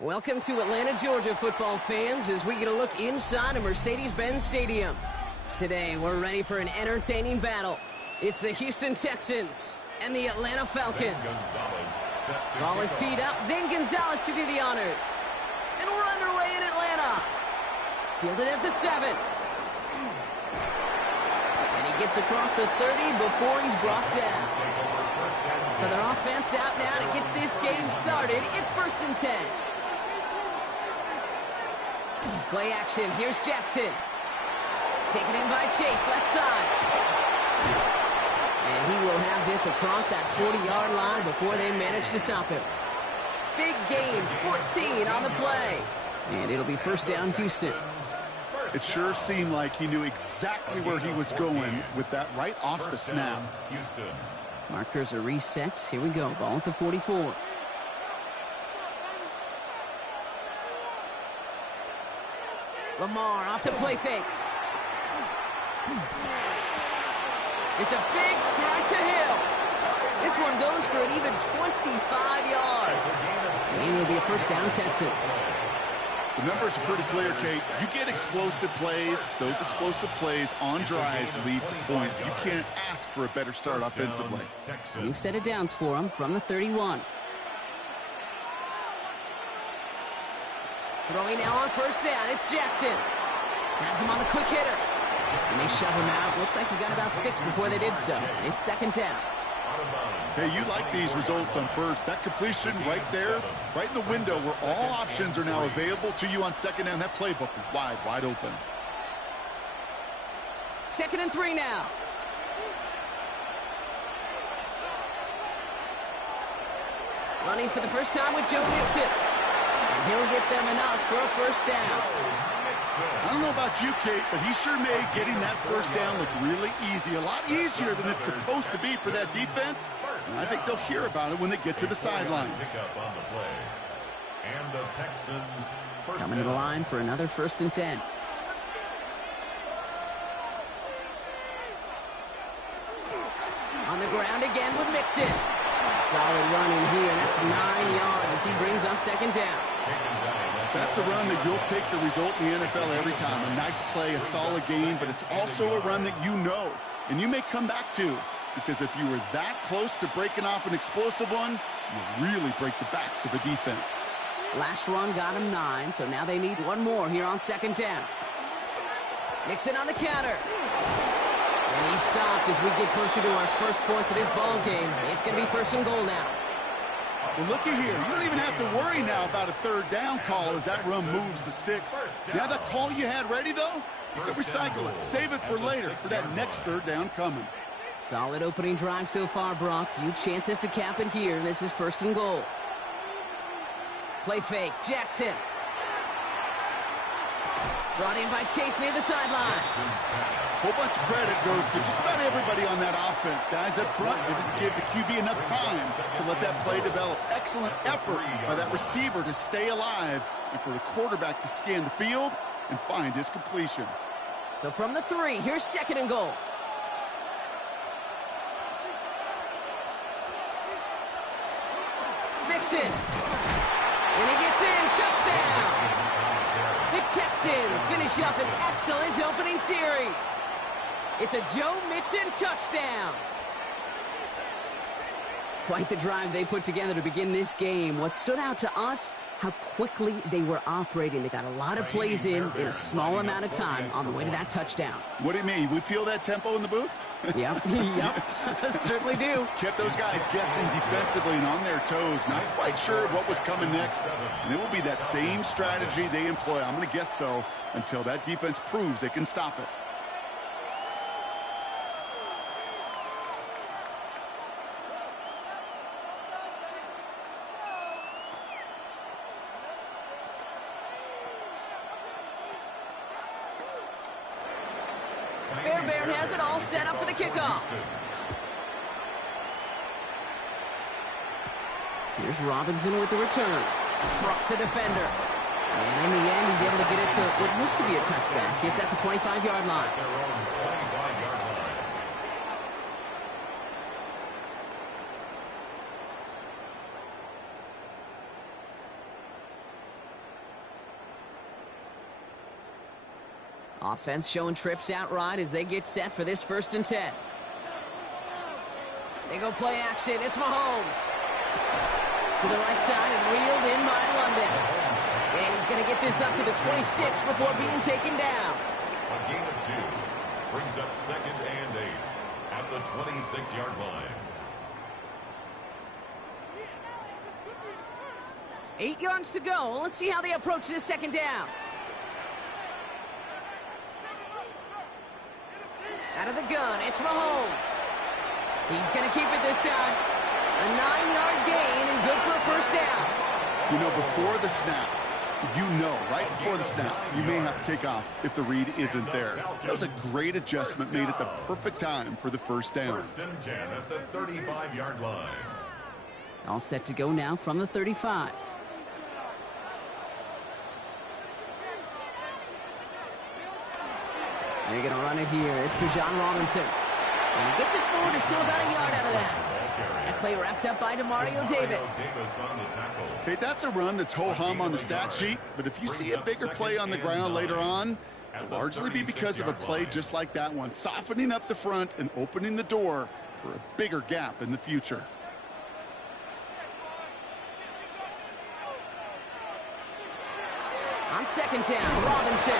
Welcome to Atlanta, Georgia, football fans, as we get a look inside of Mercedes-Benz Stadium. Today, we're ready for an entertaining battle. It's the Houston Texans and the Atlanta Falcons. Ball is teed up. Zane Gonzalez to do the honors. And we're underway in Atlanta. Fielded at the 7. And he gets across the 30 before he's brought down. So their offense out now to get this game started. It's 1st and 10. Play action. Here's Jackson. Taken in by Chase, left side. And he will have this across that 40-yard line before they manage to stop him. Big gain, 14 on the play. And it'll be 1st down, Houston. It sure seemed like he knew exactly where he was going with that right off the snap. Markers are reset. Here we go. Ball at the 44. Lamar off the play fake. It's a big strike to Hill. This one goes for an even 25 yards. And it'll be a 1st down, Texans. The numbers are pretty clear, Kate. You get explosive plays. Those explosive plays on drives lead to points. You can't ask for a better start offensively. New set of downs for him from the 31. Throwing now on 1st down. It's Jackson. Has him on the quick hitter. And they shove him out. Looks like he got about 6 before they did so. It's 2nd down. Hey, you like these results on 1st. That completion right there, right in the window where all options are now available to you on 2nd down. That playbook is wide open. 2nd and 3 now. Running for the first time with Joe Mixon. And he'll get them enough for a 1st down. I don't know about you, Kate, but he sure made getting that 1st down look really easy. A lot easier than it's supposed to be for that defense. And I think they'll hear about it when they get to the sidelines. Coming to the line for another 1st and 10. On the ground again with Mixon. Solid run in here. That's 9 yards as he brings up 2nd down. That's a run that you'll take the result in the NFL every time. A nice play, a solid game, but it's also a run that you know, and you may come back to, because if you were that close to breaking off an explosive one, you really break the backs of a defense. Last run got him 9, so now they need one more here on 2nd down. Mixon on the counter. And he stopped as we get closer to our first points of this ball game. It's going to be 1st and goal now. Well, looky here. You don't even have to worry now about a 3rd down call as that run moves the sticks. Now that call you had ready, though, you can recycle it. Save it for later for that next 3rd down coming. Solid opening drive so far, Brock. Few chances to cap it here. This is 1st and goal. Play fake. Jackson. Brought in by Chase near the sideline. Whole bunch of credit goes to just about everybody on that offense. Guys up front, they didn't give the QB enough time to let that play develop. Excellent effort by that receiver to stay alive and for the quarterback to scan the field and find his completion. So from the 3, here's 2nd and goal. Mixon. And he gets in. Touchdown. The Texans finish up an excellent opening series. It's a Joe Mixon touchdown. Quite the drive they put together to begin this game. What stood out to us, how quickly they were operating. They got a lot of plays in a small amount of time on the way to that touchdown. What do you mean? We feel that tempo in the booth? Yep, certainly do. Kept those guys guessing defensively and on their toes, not quite sure what was coming next. And it will be that same strategy they employ, I'm going to guess so, until that defense proves they can stop it. Fairbairn has it all set up for the kickoff. Here's Robinson with the return. Trucks a defender. And in the end, he's able to get it to what used to be a touchback. It's at the 25-yard line. Offense showing trips out right as they get set for this 1st and 10. They go play action. It's Mahomes. To the right side and reeled in by London. And he's going to get this up to the 26 before being taken down. A gain of 2 brings up 2nd and 8 at the 26-yard line. 8 yards to go. Let's see how they approach this 2nd down. Out of the gun, it's Mahomes. He's going to keep it this time. A 9-yard gain and good for a 1st down. You know, before the snap, right before the snap, you may have to take off if the read isn't there. That was a great adjustment made at the perfect time for the 1st down. 1st and 10 at the 35-yard line. All set to go now from the 35. They're going to run it here. It's Bijan Robinson. And he gets it forward to still about a yard out of that. That play wrapped up by Demario Davis. Okay, that's a run that's ho-hum on the stat sheet, but if you see a bigger play on the ground later on, it'll largely be because of a play just like that one, softening up the front and opening the door for a bigger gap in the future. On 2nd down, Robinson.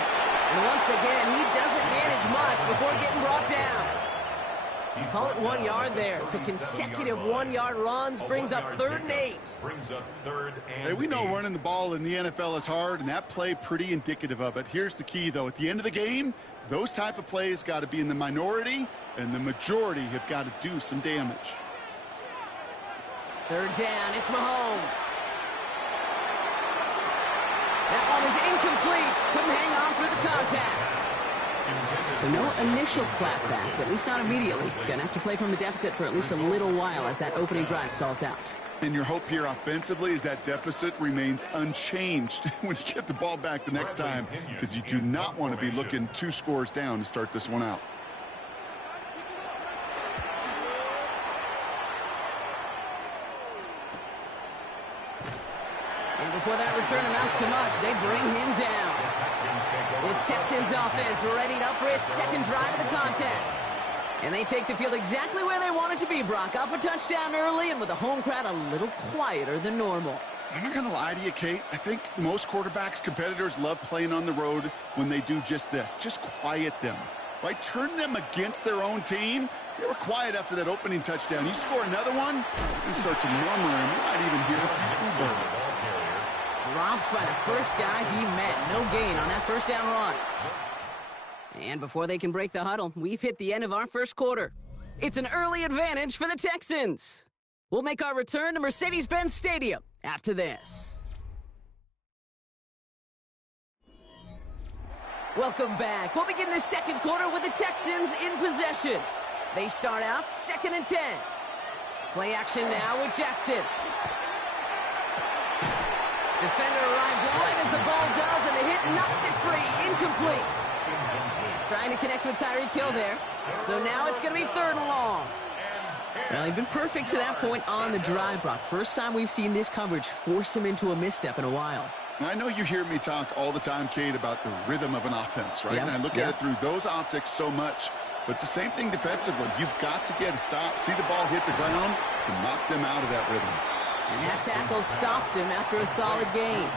And once again, he doesn't manage much before getting brought down. Call it 1 yard there. So consecutive 1-yard runs brings up 3rd and 8. Hey, we know running the ball in the NFL is hard, and that play pretty indicative of it. Here's the key, though. At the end of the game, those type of plays got to be in the minority, and the majority have got to do some damage. 3rd down, it's Mahomes. That one is incomplete. Couldn't hang on through the contact. So no initial clapback, at least not immediately. Gonna have to play from a deficit for at least a little while as that opening drive stalls out. And your hope here offensively is that deficit remains unchanged when you get the ball back the next time, because you do not want to be looking 2 scores down to start this one out. And before that return amounts to much, they bring him down. This Texans offense ready for its 2nd drive of the contest. And they take the field exactly where they want it to be, Brock. Up a touchdown early and with a home crowd a little quieter than normal. I'm not going to lie to you, Kate. I think most quarterbacks, competitors love playing on the road when they do just this. Just quiet them. Right? Turn them against their own team. They were quiet after that opening touchdown. You score another one, you start to murmur, and you might even hear a few birds. Dropped by the first guy he met. No gain on that 1st down run. And before they can break the huddle, we've hit the end of our 1st quarter. It's an early advantage for the Texans. We'll make our return to Mercedes-Benz Stadium after this. Welcome back. We'll begin the 2nd quarter with the Texans in possession. They start out 2nd and 10. Play action now with Jackson. Defender arrives right as the ball does, and the hit knocks it free. Incomplete. Trying to connect with Tyreek Hill there. So now it's going to be 3rd and long. Well, he's been perfect to that point on the drive, Brock. First time we've seen this coverage force him into a misstep in a while. I know you hear me talk all the time, Kate, about the rhythm of an offense, right? Yep. And I look at it through those optics so much. But it's the same thing defensively. You've got to get a stop, see the ball hit the ground to knock them out of that rhythm. And that tackle stops him after a solid gain.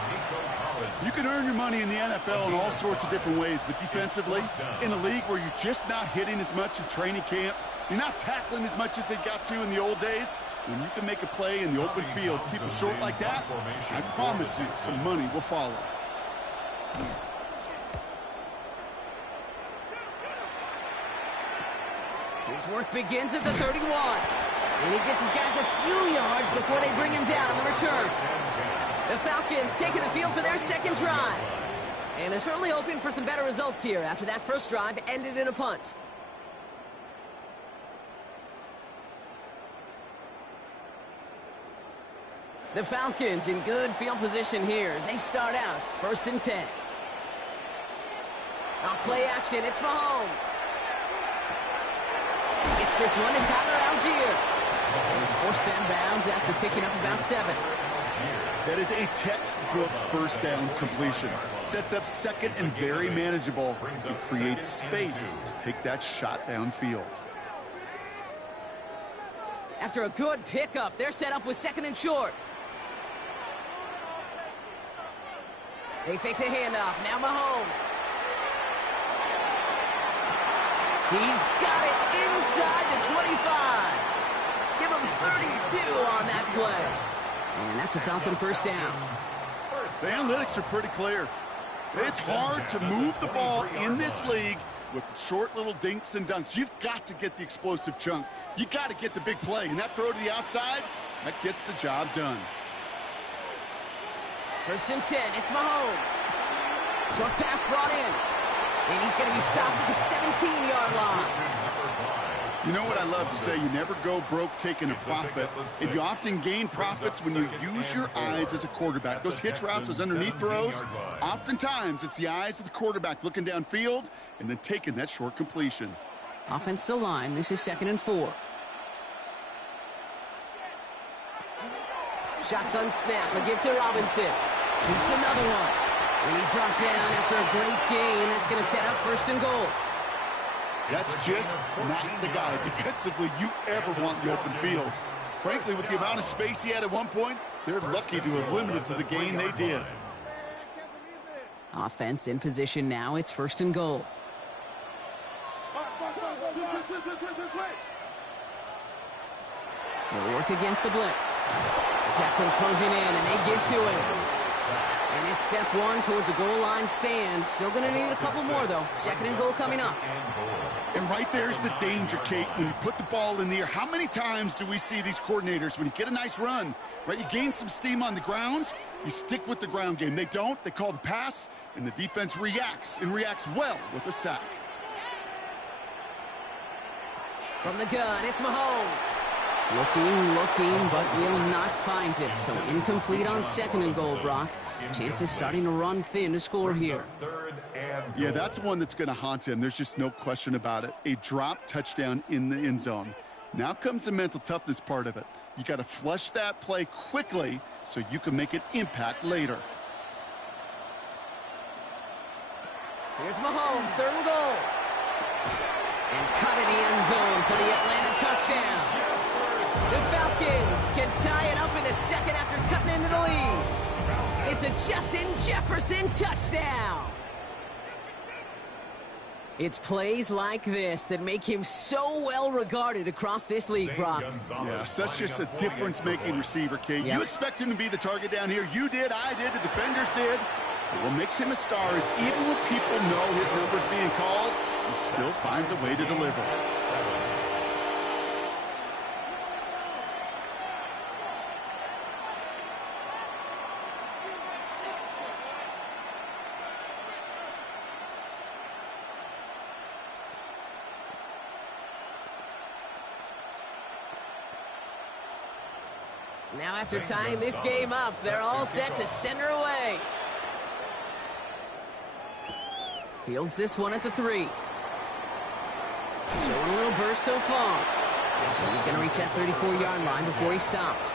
You can earn your money in the NFL in all sorts of different ways, but defensively, in a league where you're just not hitting as much in training camp, you're not tackling as much as they got to in the old days, when you can make a play in the open field, keep it short like that, I promise you some money will follow. His work begins at the 31. And he gets his guys a few yards before they bring him down on the return. The Falcons taking the field for their 2nd drive. And they're certainly hoping for some better results here after that first drive ended in a punt. The Falcons in good field position here as they start out 1st and 10. Off play action, it's Mahomes. Gets this one to Tyler Algier. And he's forced out of bounds after picking up about 7. That is a textbook first down completion. Sets up second and very manageable. It creates space to take that shot downfield. After a good pickup, they're set up with second and short. They fake the handoff. Now Mahomes. He's got it inside the 25. Give him 32 on that play. And that's a Falcon first down. The analytics are pretty clear. It's hard to move the ball in this league with short little dinks and dunks. You've got to get the explosive chunk. You got to get the big play. And that throw to the outside, that gets the job done. First and 10, it's Mahomes. Short pass brought in. And he's going to be stopped at the 17-yard line. You know what I love to say? You never go broke taking a profit. And you often gain profits when you use your eyes as a quarterback. Those hitch routes, those underneath throws, oftentimes it's the eyes of the quarterback looking downfield and then taking that short completion. Offensive line, this is 2nd and 4. Shotgun snap, a give to Robinson. Shoots another one. And he's brought down after a great gain. That's going to set up 1st and goal. That's just not the guy defensively you ever want in the open field. Frankly, with the amount of space he had at one point, they're lucky to have limited to the gain they did. Offense in position now. It's 1st and goal. They'll work against the blitz. Jackson's closing in, and they give to him. And it's step 1 towards a goal line stand. Still going to need a couple more, though. 2nd and goal coming up. And right there's the danger, Kate, when you put the ball in the air. How many times do we see these coordinators, when you get a nice run, right, you gain some steam on the ground, you stick with the ground game. They don't. They call the pass, and the defense reacts, and reacts well with a sack. From the gun, it's Mahomes. Looking, but will not find it. So incomplete on 2nd and goal, Brock. Chances starting to run thin to score here. Yeah, that's one that's going to haunt him. There's just no question about it. A drop touchdown in the end zone. Now comes the mental toughness part of it. You got to flush that play quickly so you can make an impact later. Here's Mahomes, 3rd and goal. And cut in the end zone for the Atlanta touchdown. The Falcons can tie it up in the 2nd after cutting into the lead. It's a Justin Jefferson touchdown. It's plays like this that make him so well regarded across this league, Brock. Yeah, such just a difference-making receiver, Kate. Yep. You expect him to be the target down here. You did, I did, the defenders did. But what makes him a star is even when people know his number's being called, he still finds a way to deliver. Now after tying this game up, they're all set to send her away. Fields this one at the 3. Showing a little burst so far. He's going to reach that 34-yard line before he stopped.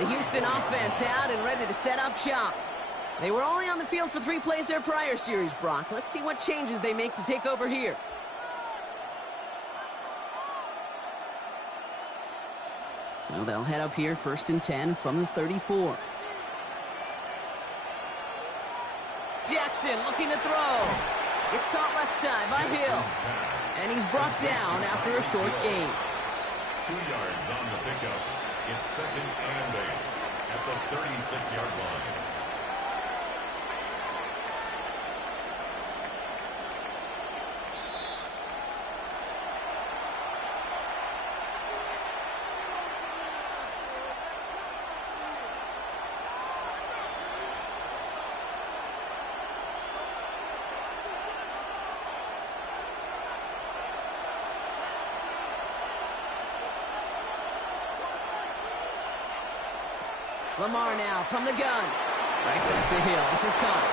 The Houston offense out and ready to set up shop. They were only on the field for 3 plays their prior series, Brock. Let's see what changes they make to take over here. So they'll head up here, 1st and 10 from the 34. Jackson looking to throw. It's caught left side by Hill. And he's brought down after a short gain. 2 yards on the pickup. It's 2nd and 8 at the 36-yard line. Lamar now from the gun. Right back to Hill. This is caught.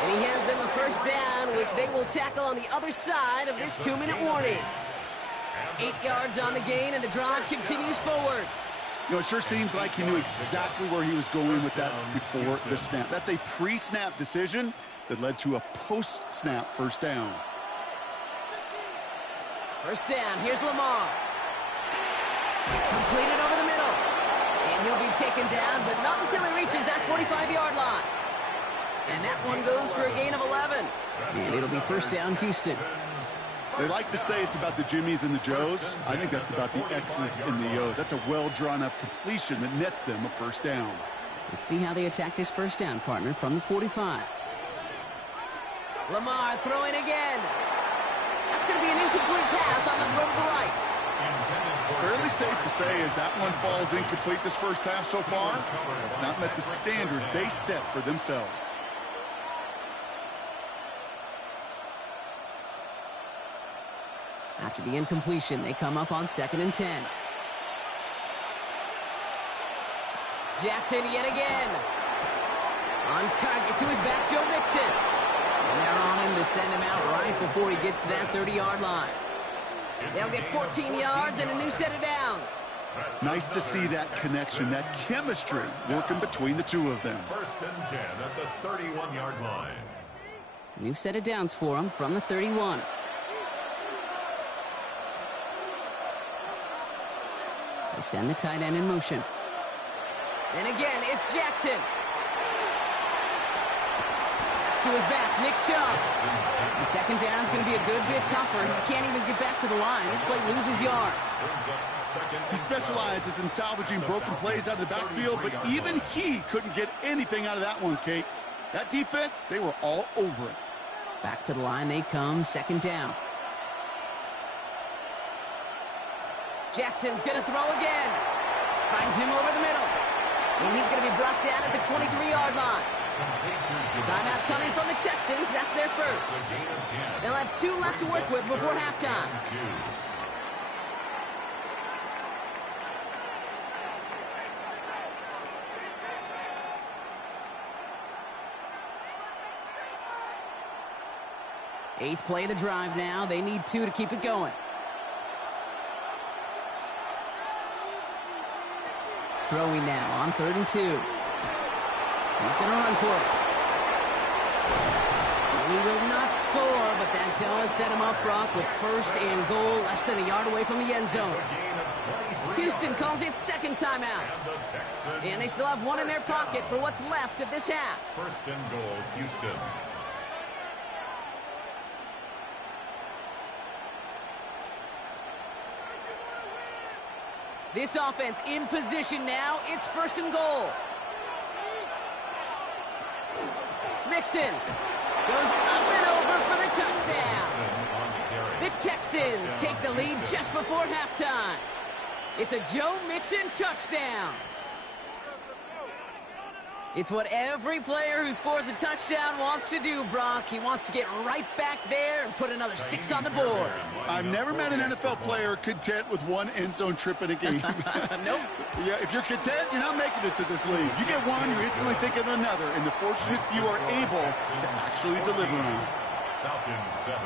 And he hands them a 1st down, which they will tackle on the other side of this 2-minute warning. 8 yards on the gain, and the drive continues forward. You know, it sure seems like he knew exactly where he was going with that before the snap. That's a pre-snap decision that led to a post-snap first down. First down, here's Lamar. Completed over the middle. And he'll be taken down, but not until he reaches that 45-yard line. And that one goes for a gain of 11. And it'll be first down, Houston. They like to say it's about the Jimmies and the Joes. I think that's about the X's and the O's. That's a well-drawn-up completion that nets them a first down. Let's see how they attack this first down, partner, from the 45. Lamar throwing again. That's going to be an incomplete pass on the throw to the right. Fairly safe to say as that one falls incomplete this first half so far, it's not met the standard they set for themselves. After the incompletion, they come up on 2nd and 10. Jackson yet again. On target to his back, Joe Mixon. And they're on him to send him out right before he gets to that 30-yard line. They'll get 14 yards and a new set of downs. Nice to see that connection, that chemistry working between the two of them. First and 10 at the 31-yard line. New set of downs for him from the 31. They send the tight end in motion. And again, it's Jackson. That's to his back, Nick Chubb. And second down's going to be a good bit tougher. He can't even get back to the line. This play loses yards. He specializes in salvaging broken plays out of the backfield, but even he couldn't get anything out of that one, Kate. That defense, they were all over it. Back to the line they come, second down. Jackson's going to throw again. Finds him over the middle. And he's going to be brought down at the 23-yard line. Timeout coming from the Texans. That's their first. They'll have 2 left to work with before halftime. Eighth play of the drive now. They need 2 to keep it going. Throwing now on 3rd and 2. He's going to run for it. He will not score, but that does set him up, Brock, with 1st and goal, less than a yard away from the end zone. Houston calls it second timeout. And they still have 1 in their pocket for what's left of this half. First and goal, Houston. This offense in position now. It's 1st and goal. Mixon goes up and over for the touchdown. The Texans take the lead just before halftime. It's a Joe Mixon touchdown. It's what every player who scores a touchdown wants to do, Brock. He wants to get right back there and put another 6 on the board. I've never met an NFL player content with 1 end zone trip in a game. Nope. Yeah, if you're content, you're not making it to this league. You get 1, you're instantly thinking of another, and the fortunate few are able to actually deliver on it. Falcons 7.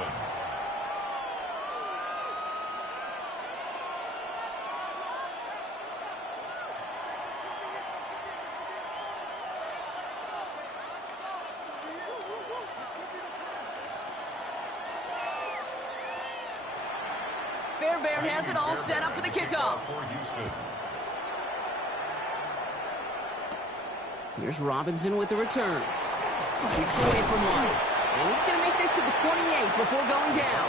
Fairbairn has it all set up for the kickoff. Here's Robinson with the return. Kicks away from 1. And he's going to make this to the 28 before going down.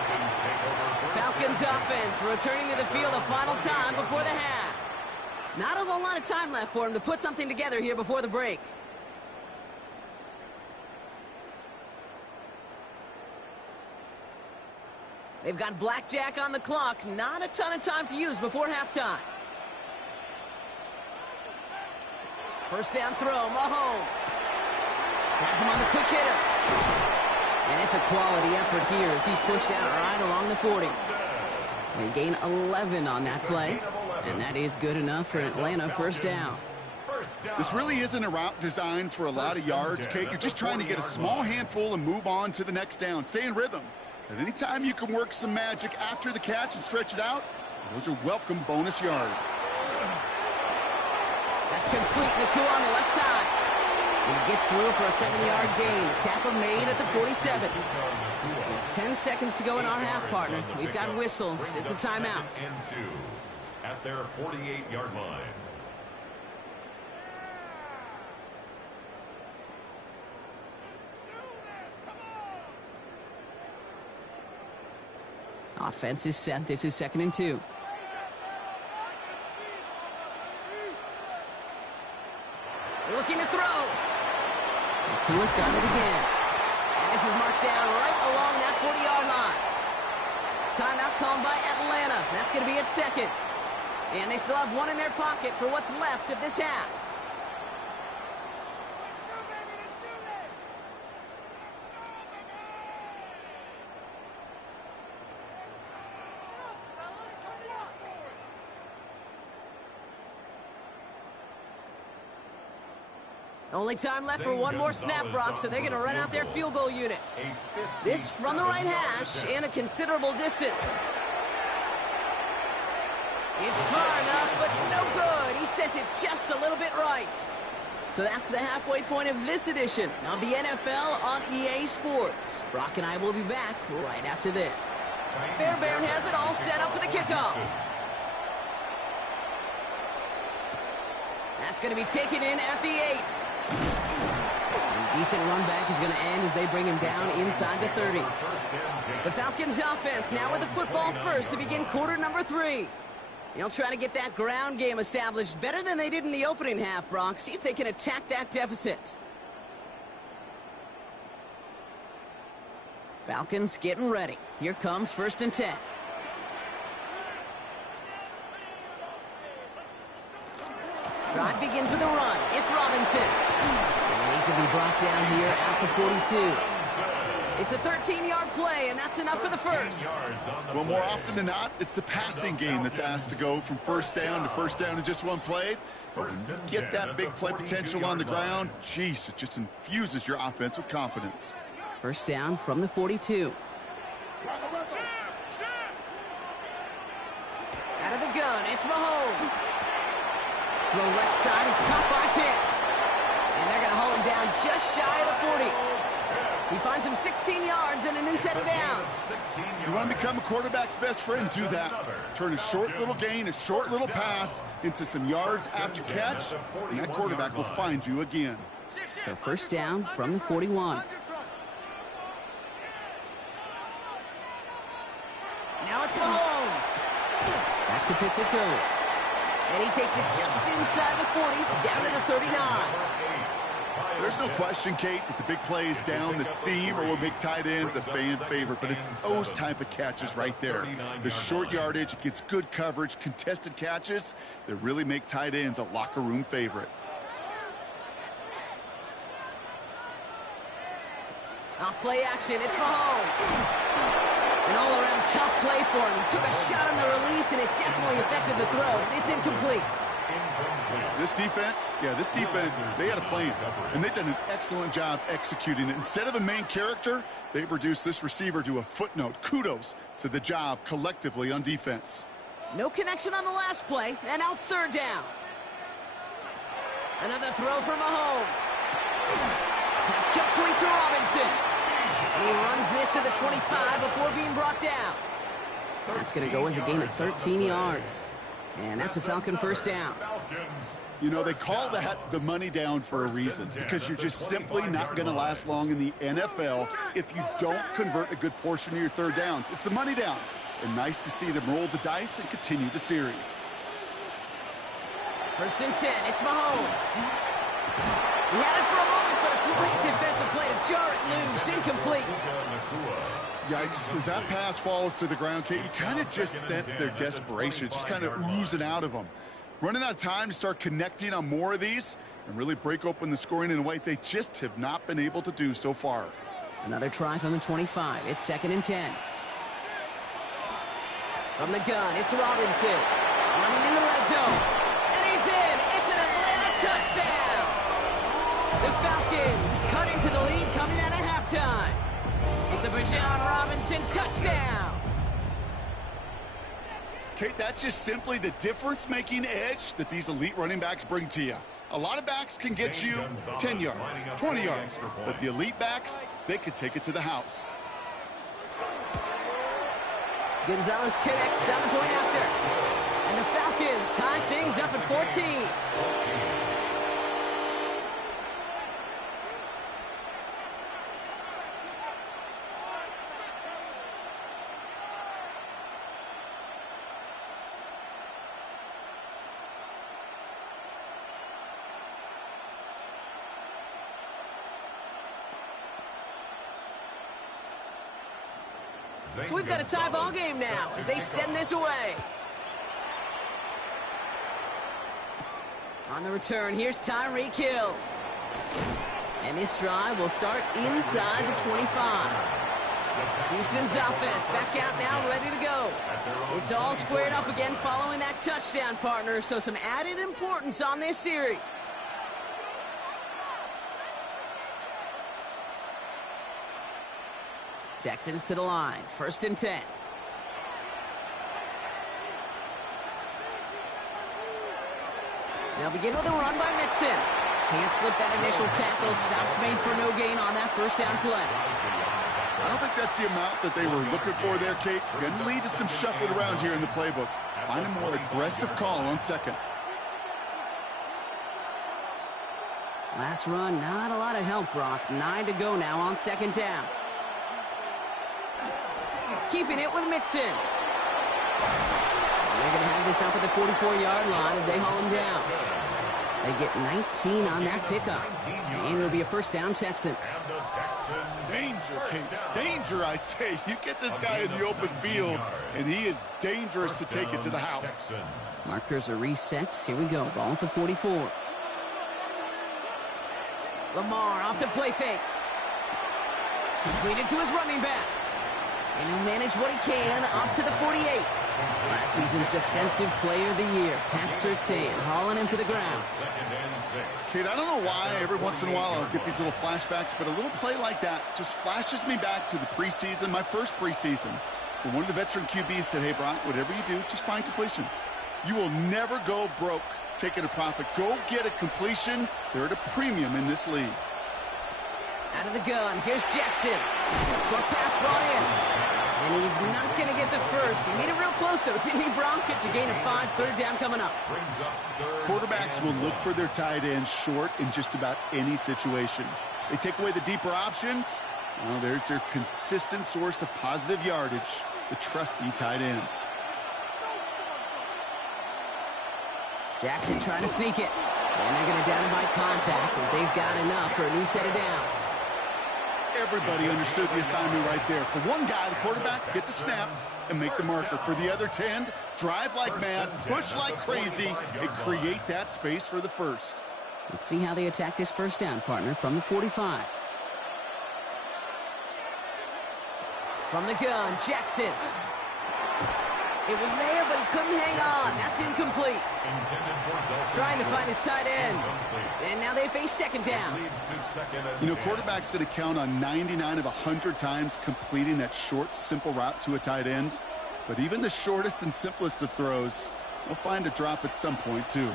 Falcons offense returning to the field a final time before the half. Not a whole lot of time left for him to put something together here before the break. They've got blackjack on the clock. Not a ton of time to use before halftime. First down throw, Mahomes. Has him on the quick hitter. And it's a quality effort here as he's pushed out right along the 40. They gain 11 on that play. And that is good enough for Atlanta first down. This really isn't a route designed for a lot of yards, Kate. You're just trying to get a small handful and move on to the next down. Stay in rhythm. And anytime you can work some magic after the catch and stretch it out, those are welcome bonus yards. That's complete. Nacua on the left side. And he gets through for a 7-yard gain. Tackle made at the 47. With 10 seconds to go in our half, partner. We've got whistles. It's a timeout. And 2 at their 48-yard line. Offense is set. This is 2nd and 2. Looking to throw. Nacua's got it again. And this is marked down right along that 40-yard line. Timeout called by Atlanta. That's going to be at 2nd. And they still have one in their pocket for what's left of this half. Only time left for one more snap, Brock, so they're going to run out their field goal unit. This from the right hash and a considerable distance. It's far enough, but no good. He sent it just a little bit right. So that's the halfway point of this edition of the NFL on EA Sports. Brock and I will be back right after this. Fairbairn has it all set up for the kickoff. That's going to be taken in at the 8. And decent run back is going to end as they bring him down inside the 30. The Falcons offense now with the football first to begin quarter number 3. They'll try to get that ground game established better than they did in the opening half, Brock. See if they can attack that deficit. Falcons getting ready. Here comes 1st and 10. Drive begins with a run. It's Robinson. And he's going to be brought down here at the 42. It's a 13-yard play, and that's enough for the first. Well, more often than not, it's the passing game that's asked to go from first down to first down in just one play. But when you get that big play potential on the ground, geez, it just infuses your offense with confidence. First down from the 42. Out of the gun, it's Mahomes. The left side is caught by Pitts. And they're going to hold him down just shy of the 40. He finds him 16 yards and a new set of downs. You want to become a quarterback's best friend, do that. Turn a short little gain, a short little pass into some yards after catch, and that quarterback will find you again. So first down from the 41. Now it's Mahomes. Back to Pitts it goes. And he takes it just inside the 40, down to the 39. There's no question, Kate, that the big plays down the seam or will make tight ends a fan favorite, but it's those type of catches right there. The short yardage, it gets good coverage, contested catches that really make tight ends a locker room favorite. Off play action, it's Mahomes. An all-around tough play for him. He took a shot on the release, and it definitely affected the throw. It's incomplete. This defense, they had a plan, and they've done an excellent job executing it. Instead of a main character, they've reduced this receiver to a footnote. Kudos to the job collectively on defense. No connection on the last play, and now it's 3rd down. Another throw for Mahomes. That's complete to Robinson. And he runs this to the 25 before being brought down. That's going to go as a gain of 13 yards. And that's a Falcon first down. You know, they call that the money down for a reason, because you're just simply not going to last long in the NFL if you don't convert a good portion of your 3rd downs. It's the money down. And nice to see them roll the dice and continue the series. 1st and 10, it's Mahomes. He had it for a moment, but a great defensive play to jar it loose, incomplete. Yikes, as that pass falls to the ground, Kate, you kind of just sense their desperation, just kind of oozing out of them. Running out of time to start connecting on more of these and really break open the scoring in a way they just have not been able to do so far. Another try from the 25. It's 2nd and 10. From the gun, it's Robinson. Running in the red zone. And he's in. It's an Atlanta touchdown. The Falcons cut into the lead coming out of halftime. It's a Bijan Robinson touchdown. Kate, that's just simply the difference-making edge that these elite running backs bring to you. A lot of backs can get you 10 yards, 20 yards, but the elite backs, they could take it to the house. Gonzalez connects on the point after. And the Falcons tie things up at 14. So we've got a tie ball game now as they send this away. On the return, here's Tyreek Hill. And this drive will start inside the 25. Houston's offense back out now, ready to go. It's all squared up again following that touchdown, partner, so some added importance on this series. Texans to the line, 1st and 10. They'll begin with a run by Mixon. Can't slip that initial tackle. Stops made for no gain on that 1st down play. I don't think that's the amount that they were looking for there, Kate. Going to lead to some shuffling around here in the playbook. Find a more aggressive call on 2nd. Last run, not a lot of help, Brock. 9 to go now on 2nd down. Keeping it with Mixon. They're going to have this up at the 44-yard line as they haul him down. They get 19 on that pickup. And it'll be a 1st down, Texans. Danger, Kate. Danger, I say. You get this guy in the open field, and he is dangerous to take it to the house. Markers are reset. Here we go. Ball at the 44. Lamar off the play fake. Completed to his running back. And he'll manage what he can up to the 48. Last season's Defensive Player of the Year, Pat Surtain, hauling him to the ground. Kate, I don't know why every once in a while I'll get these little flashbacks, but a little play like that just flashes me back to the preseason, my first preseason. When one of the veteran QBs said, hey, Brock, whatever you do, just find completions. You will never go broke taking a profit. Go get a completion. They're at a premium in this league. Out of the gun, here's Jackson. Short pass brought in. And he's not going to get the first. He made it real close, though, didn't he, Bronk? It's a gain of 5, 3rd down coming up. Quarterbacks will look for their tight end short in just about any situation. They take away the deeper options. Well, there's their consistent source of positive yardage, the trusty tight end. Jackson trying to sneak it. And they're going to down him by contact as they've got enough for a new set of downs. Everybody understood the assignment right there. For one guy, the quarterback, get the snap and make the marker. For the other 10, drive like mad, push like crazy, and create that space for the 1st. Let's see how they attack this 1st down, partner, from the 45. From the gun, Jackson. It was there, but he couldn't hang on. That's incomplete. Trying to find his tight end. And now they face 2nd down. You know, quarterback's going to count on 99 of 100 times completing that short, simple route to a tight end. But even the shortest and simplest of throws will find a drop at some point, too.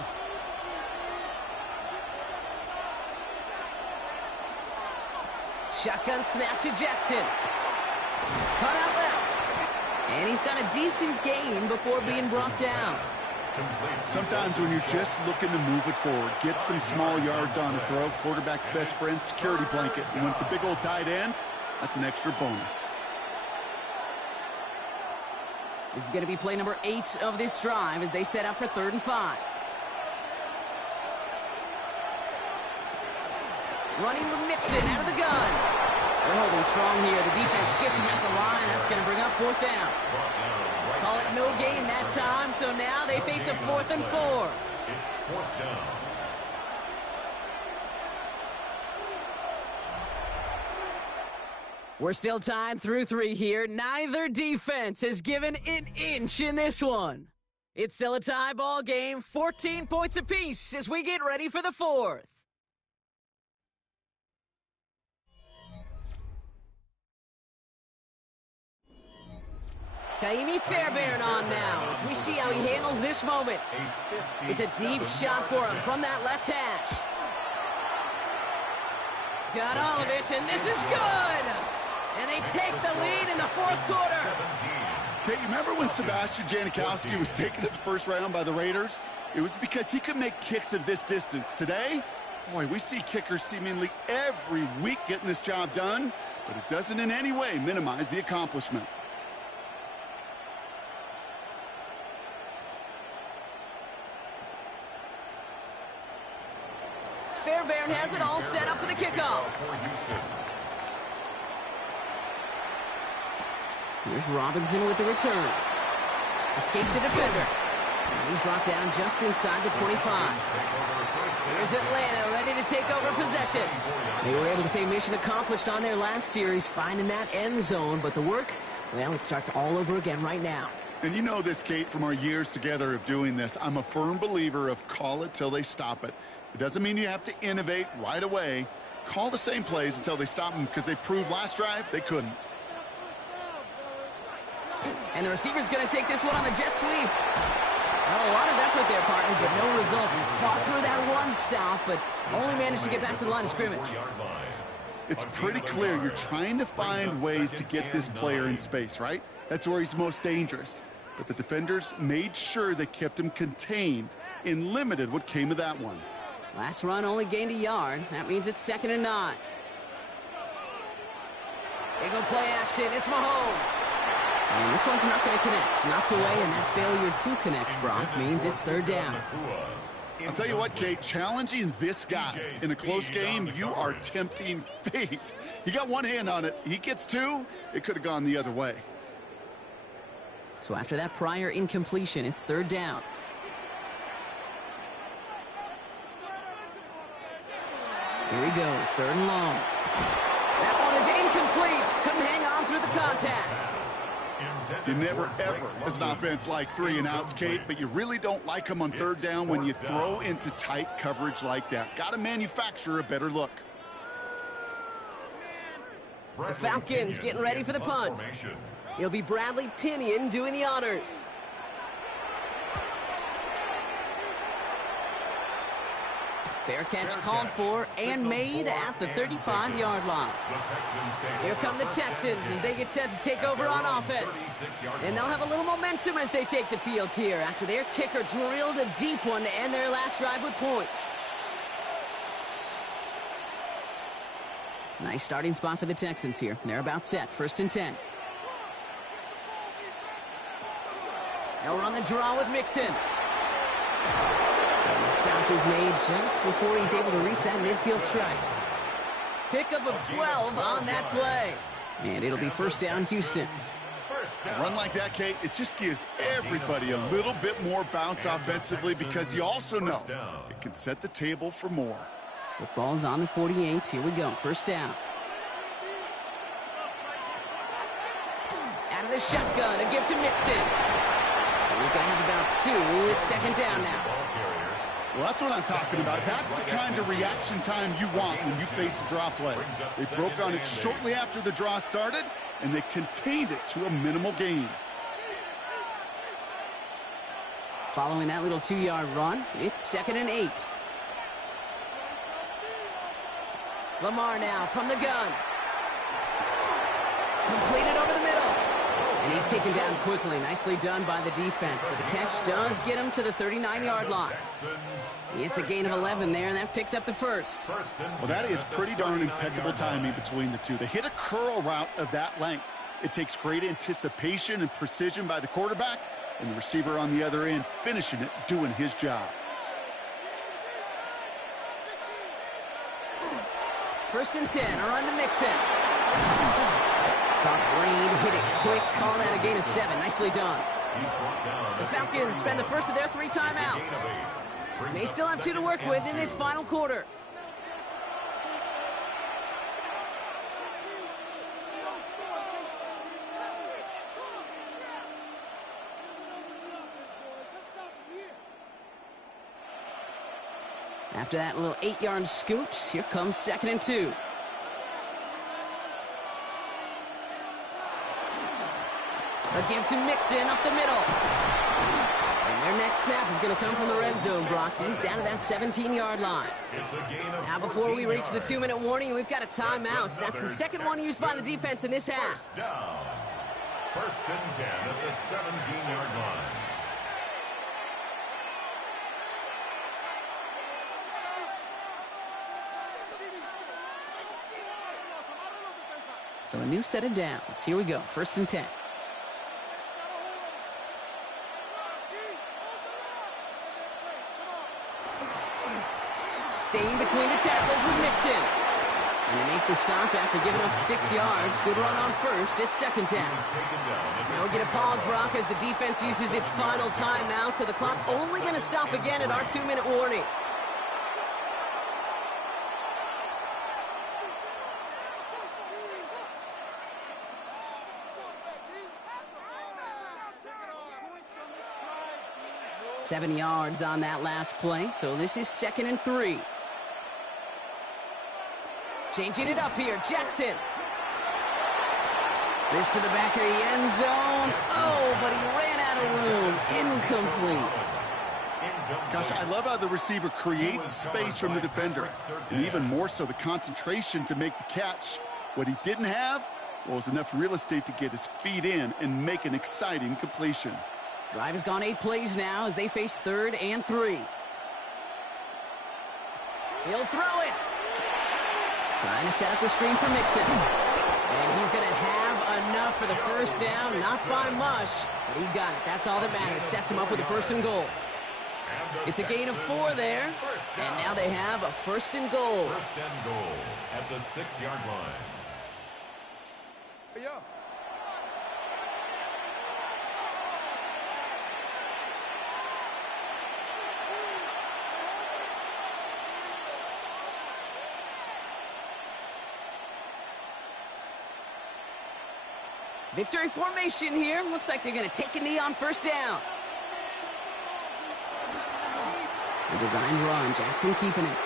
Shotgun snap to Jackson. Cut out left. And he's got a decent gain before being brought down. Sometimes when you're just looking to move it forward, get some small yards on the throw, quarterback's best friend, security blanket. And when it's a big old tight end, that's an extra bonus. This is going to be play number 8 of this drive as they set up for 3rd and 5. Running with Mixon out of the gun. They're holding strong here. The defense gets him at the line. That's going to bring up 4th down. Call it no gain that time, so now they face a 4th and 4. It's 4th down. We're still tied through 3 here. Neither defense has given an inch in this one. It's still a tie ball game, 14 points apiece as we get ready for the 4th. Kaimi Fairbairn on now as we see how he handles this moment. It's a deep shot for him from that left hash. Got all of it, and this is good! And they take the lead in the fourth quarter. Okay, you remember when Sebastian Janikowski was taken to the first round by the Raiders? It was because he could make kicks of this distance. Today, boy, we see kickers seemingly every week getting this job done, but it doesn't in any way minimize the accomplishment. Fairbairn has it all set up for the kickoff. Here's Robinson with the return. Escapes the defender. And he's brought down just inside the 25. Here's Atlanta ready to take over possession. They were able to say mission accomplished on their last series, finding that end zone. But the work, well, it starts all over again right now. And you know this, Kate, from our years together of doing this. I'm a firm believer of call it till they stop it. It doesn't mean you have to innovate right away. Call the same plays until they stop them, because they proved last drive they couldn't. And the receiver's going to take this one on the jet sweep. Well, a lot of effort there, partner, but no results. He fought through that one stop, but only managed to get back to the line of scrimmage. It's pretty clear you're trying to find ways to get this player in space, right? That's where he's most dangerous. But the defenders made sure they kept him contained and limited what came of that one. Last run only gained a yard. That means it's 2nd and 9. They go play action. It's Mahomes. And this one's not going to connect. Knocked away, and that failure to connect, Brock, means it's 3rd down. I'll tell you what, Kate, challenging this guy in a close game, you are tempting fate. He got one hand on it. He gets two. It could have gone the other way. So after that prior incompletion, it's 3rd down. Here he goes, 3rd and long. That one is incomplete. Couldn't hang on through the contact. You never, ever, as an offense, like 3 and outs, Kate, but you really don't like them on 3rd down when you throw into tight coverage like that. Got to manufacture a better look. The Falcons getting ready for the punt. It'll be Bradley Pinion doing the honors. Fair catch called for and made at the 35-yard line. Here come the Texans as they get set to take over on offense. And they'll have a little momentum as they take the field here after their kicker drilled a deep one to end their last drive with points. Nice starting spot for the Texans here. They're about set. 1st and 10. They'll run the draw with Mixon. And the stop is made just before he's able to reach that midfield strike. Pickup of 12 on that play. And it'll be 1st down, Houston. A run like that, Kate, it just gives everybody a little bit more bounce offensively, because you also know it can set the table for more. Football's on the 48. Here we go. 1st down. Out of the shotgun, a give to Mixon. He's going to have about 2. It's 2nd down now. Well, that's what I'm talking about. That's the kind of reaction time you want when you face a draw play. They broke on it shortly after the draw started, and they contained it to a minimal gain. Following that little 2-yard run, it's 2nd and 8. Lamar now from the gun. Completed over the middle. And he's taken down quickly. Nicely done by the defense. But the catch does get him to the 39-yard line. It's a gain of 11 there, and that picks up the 1st. Well, that is pretty darn impeccable timing between the two. To hit a curl route of that length, it takes great anticipation and precision by the quarterback, and the receiver on the other end finishing it, doing his job. 1st and 10, a run to Mixon. Saw Green hit it quick, call that a gain of 7. Nicely done. The Falcons spend the first of their 3 timeouts. They still have 2 to work with in this final quarter. After that little 8-yard scoot, here comes 2nd and 2. A give to Mixon up the middle. And their next snap is going to come from the red zone, Brock. He's down to that 17-yard line. Now, before we reach the 2-minute warning, we've got a timeout. That's the second one used by the defense in this half. First and 10 at the 17-yard line. So a new set of downs. Here we go. First and 10. Staying between the tackles with Mixon. And they make the stop after giving up 6 yards. Good run on first. It's second down. Now we get a pause, Brock, as the defense uses its final timeout. So the clock only going to stop again at our 2-minute warning. Seven yards on that last play, so this is 2nd and 3. Changing it up here, Jackson. This to the back of the end zone. Oh, but he ran out of room. Incomplete. Gosh, I love how the receiver creates space from the defender, and even more so the concentration to make the catch. What he didn't have was enough real estate to get his feet in and make an exciting completion. Drive has gone 8 plays now as they face 3rd and 3. He'll throw it. Trying to set up the screen for Mixon. And he's going to have enough for the first down. Not by much, but he got it. That's all that matters. Sets him up with a 1st and goal. It's a gain of 4 there. And now they have a 1st and goal. 1st and goal at the 6-yard line. Yeah. Victory formation here. Looks like they're going to take a knee on 1st down. The designed run. Jackson keeping it.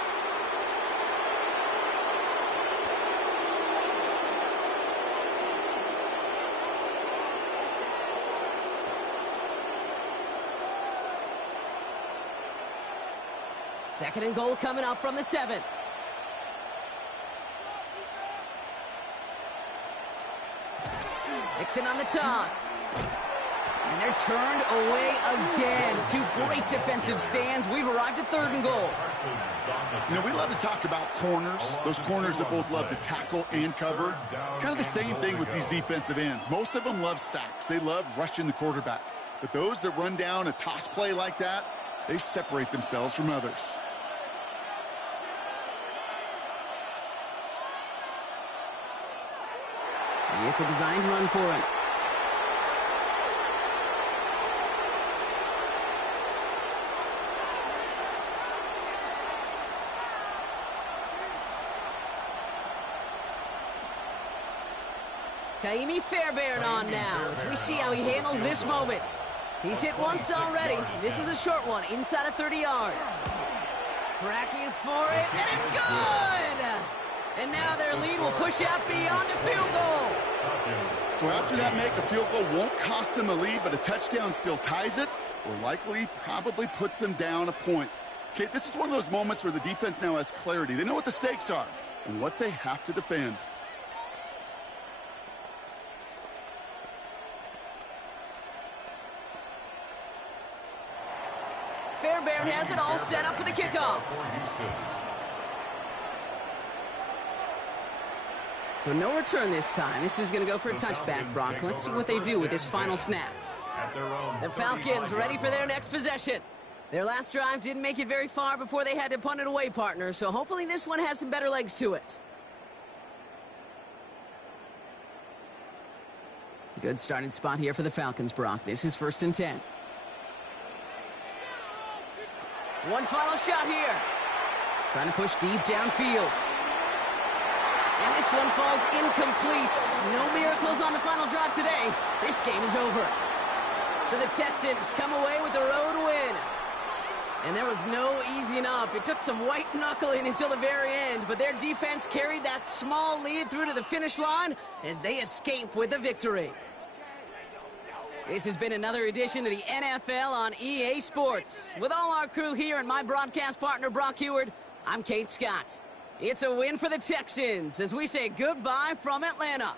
Second and goal coming up from the 7. Mixon on the toss. And they're turned away again. 2 great defensive stands. We've arrived at 3rd and goal. You know, we love to talk about corners. Those corners that both love to tackle and cover. It's kind of the same thing with these defensive ends. Most of them love sacks. They love rushing the quarterback. But those that run down a toss play like that, they separate themselves from others. It's a designed run for him. Kaimi Fairbairn on now as we see how he handles this moment. He's hit once already. This is a short one, inside of 30 yards. Tracking for it, and it's good! And now their lead will push out beyond the field goal. So after that make, a field goal won't cost them a lead, but a touchdown still ties it, or likely probably puts them down a point. Okay, this is one of those moments where the defense now has clarity. They know what the stakes are and what they have to defend. Fairbairn has it all set up for the kickoff. So no return this time. This is going to go for a touchback, Brock. Let's see what they do with this final snap. The Falcons ready for their next possession. Their last drive didn't make it very far before they had to punt it away, partner. So hopefully this one has some better legs to it. Good starting spot here for the Falcons, Brock. This is 1st and 10. One final shot here. Trying to push deep downfield. And this one falls incomplete. No miracles on the final drive today. This game is over. So the Texans come away with the road win. And there was no easing up. It took some white knuckling until the very end, but their defense carried that small lead through to the finish line as they escape with the victory. This has been another edition of the NFL on EA Sports. With all our crew here and my broadcast partner, Brock Heward, I'm Kate Scott. It's a win for the Texans as we say goodbye from Atlanta.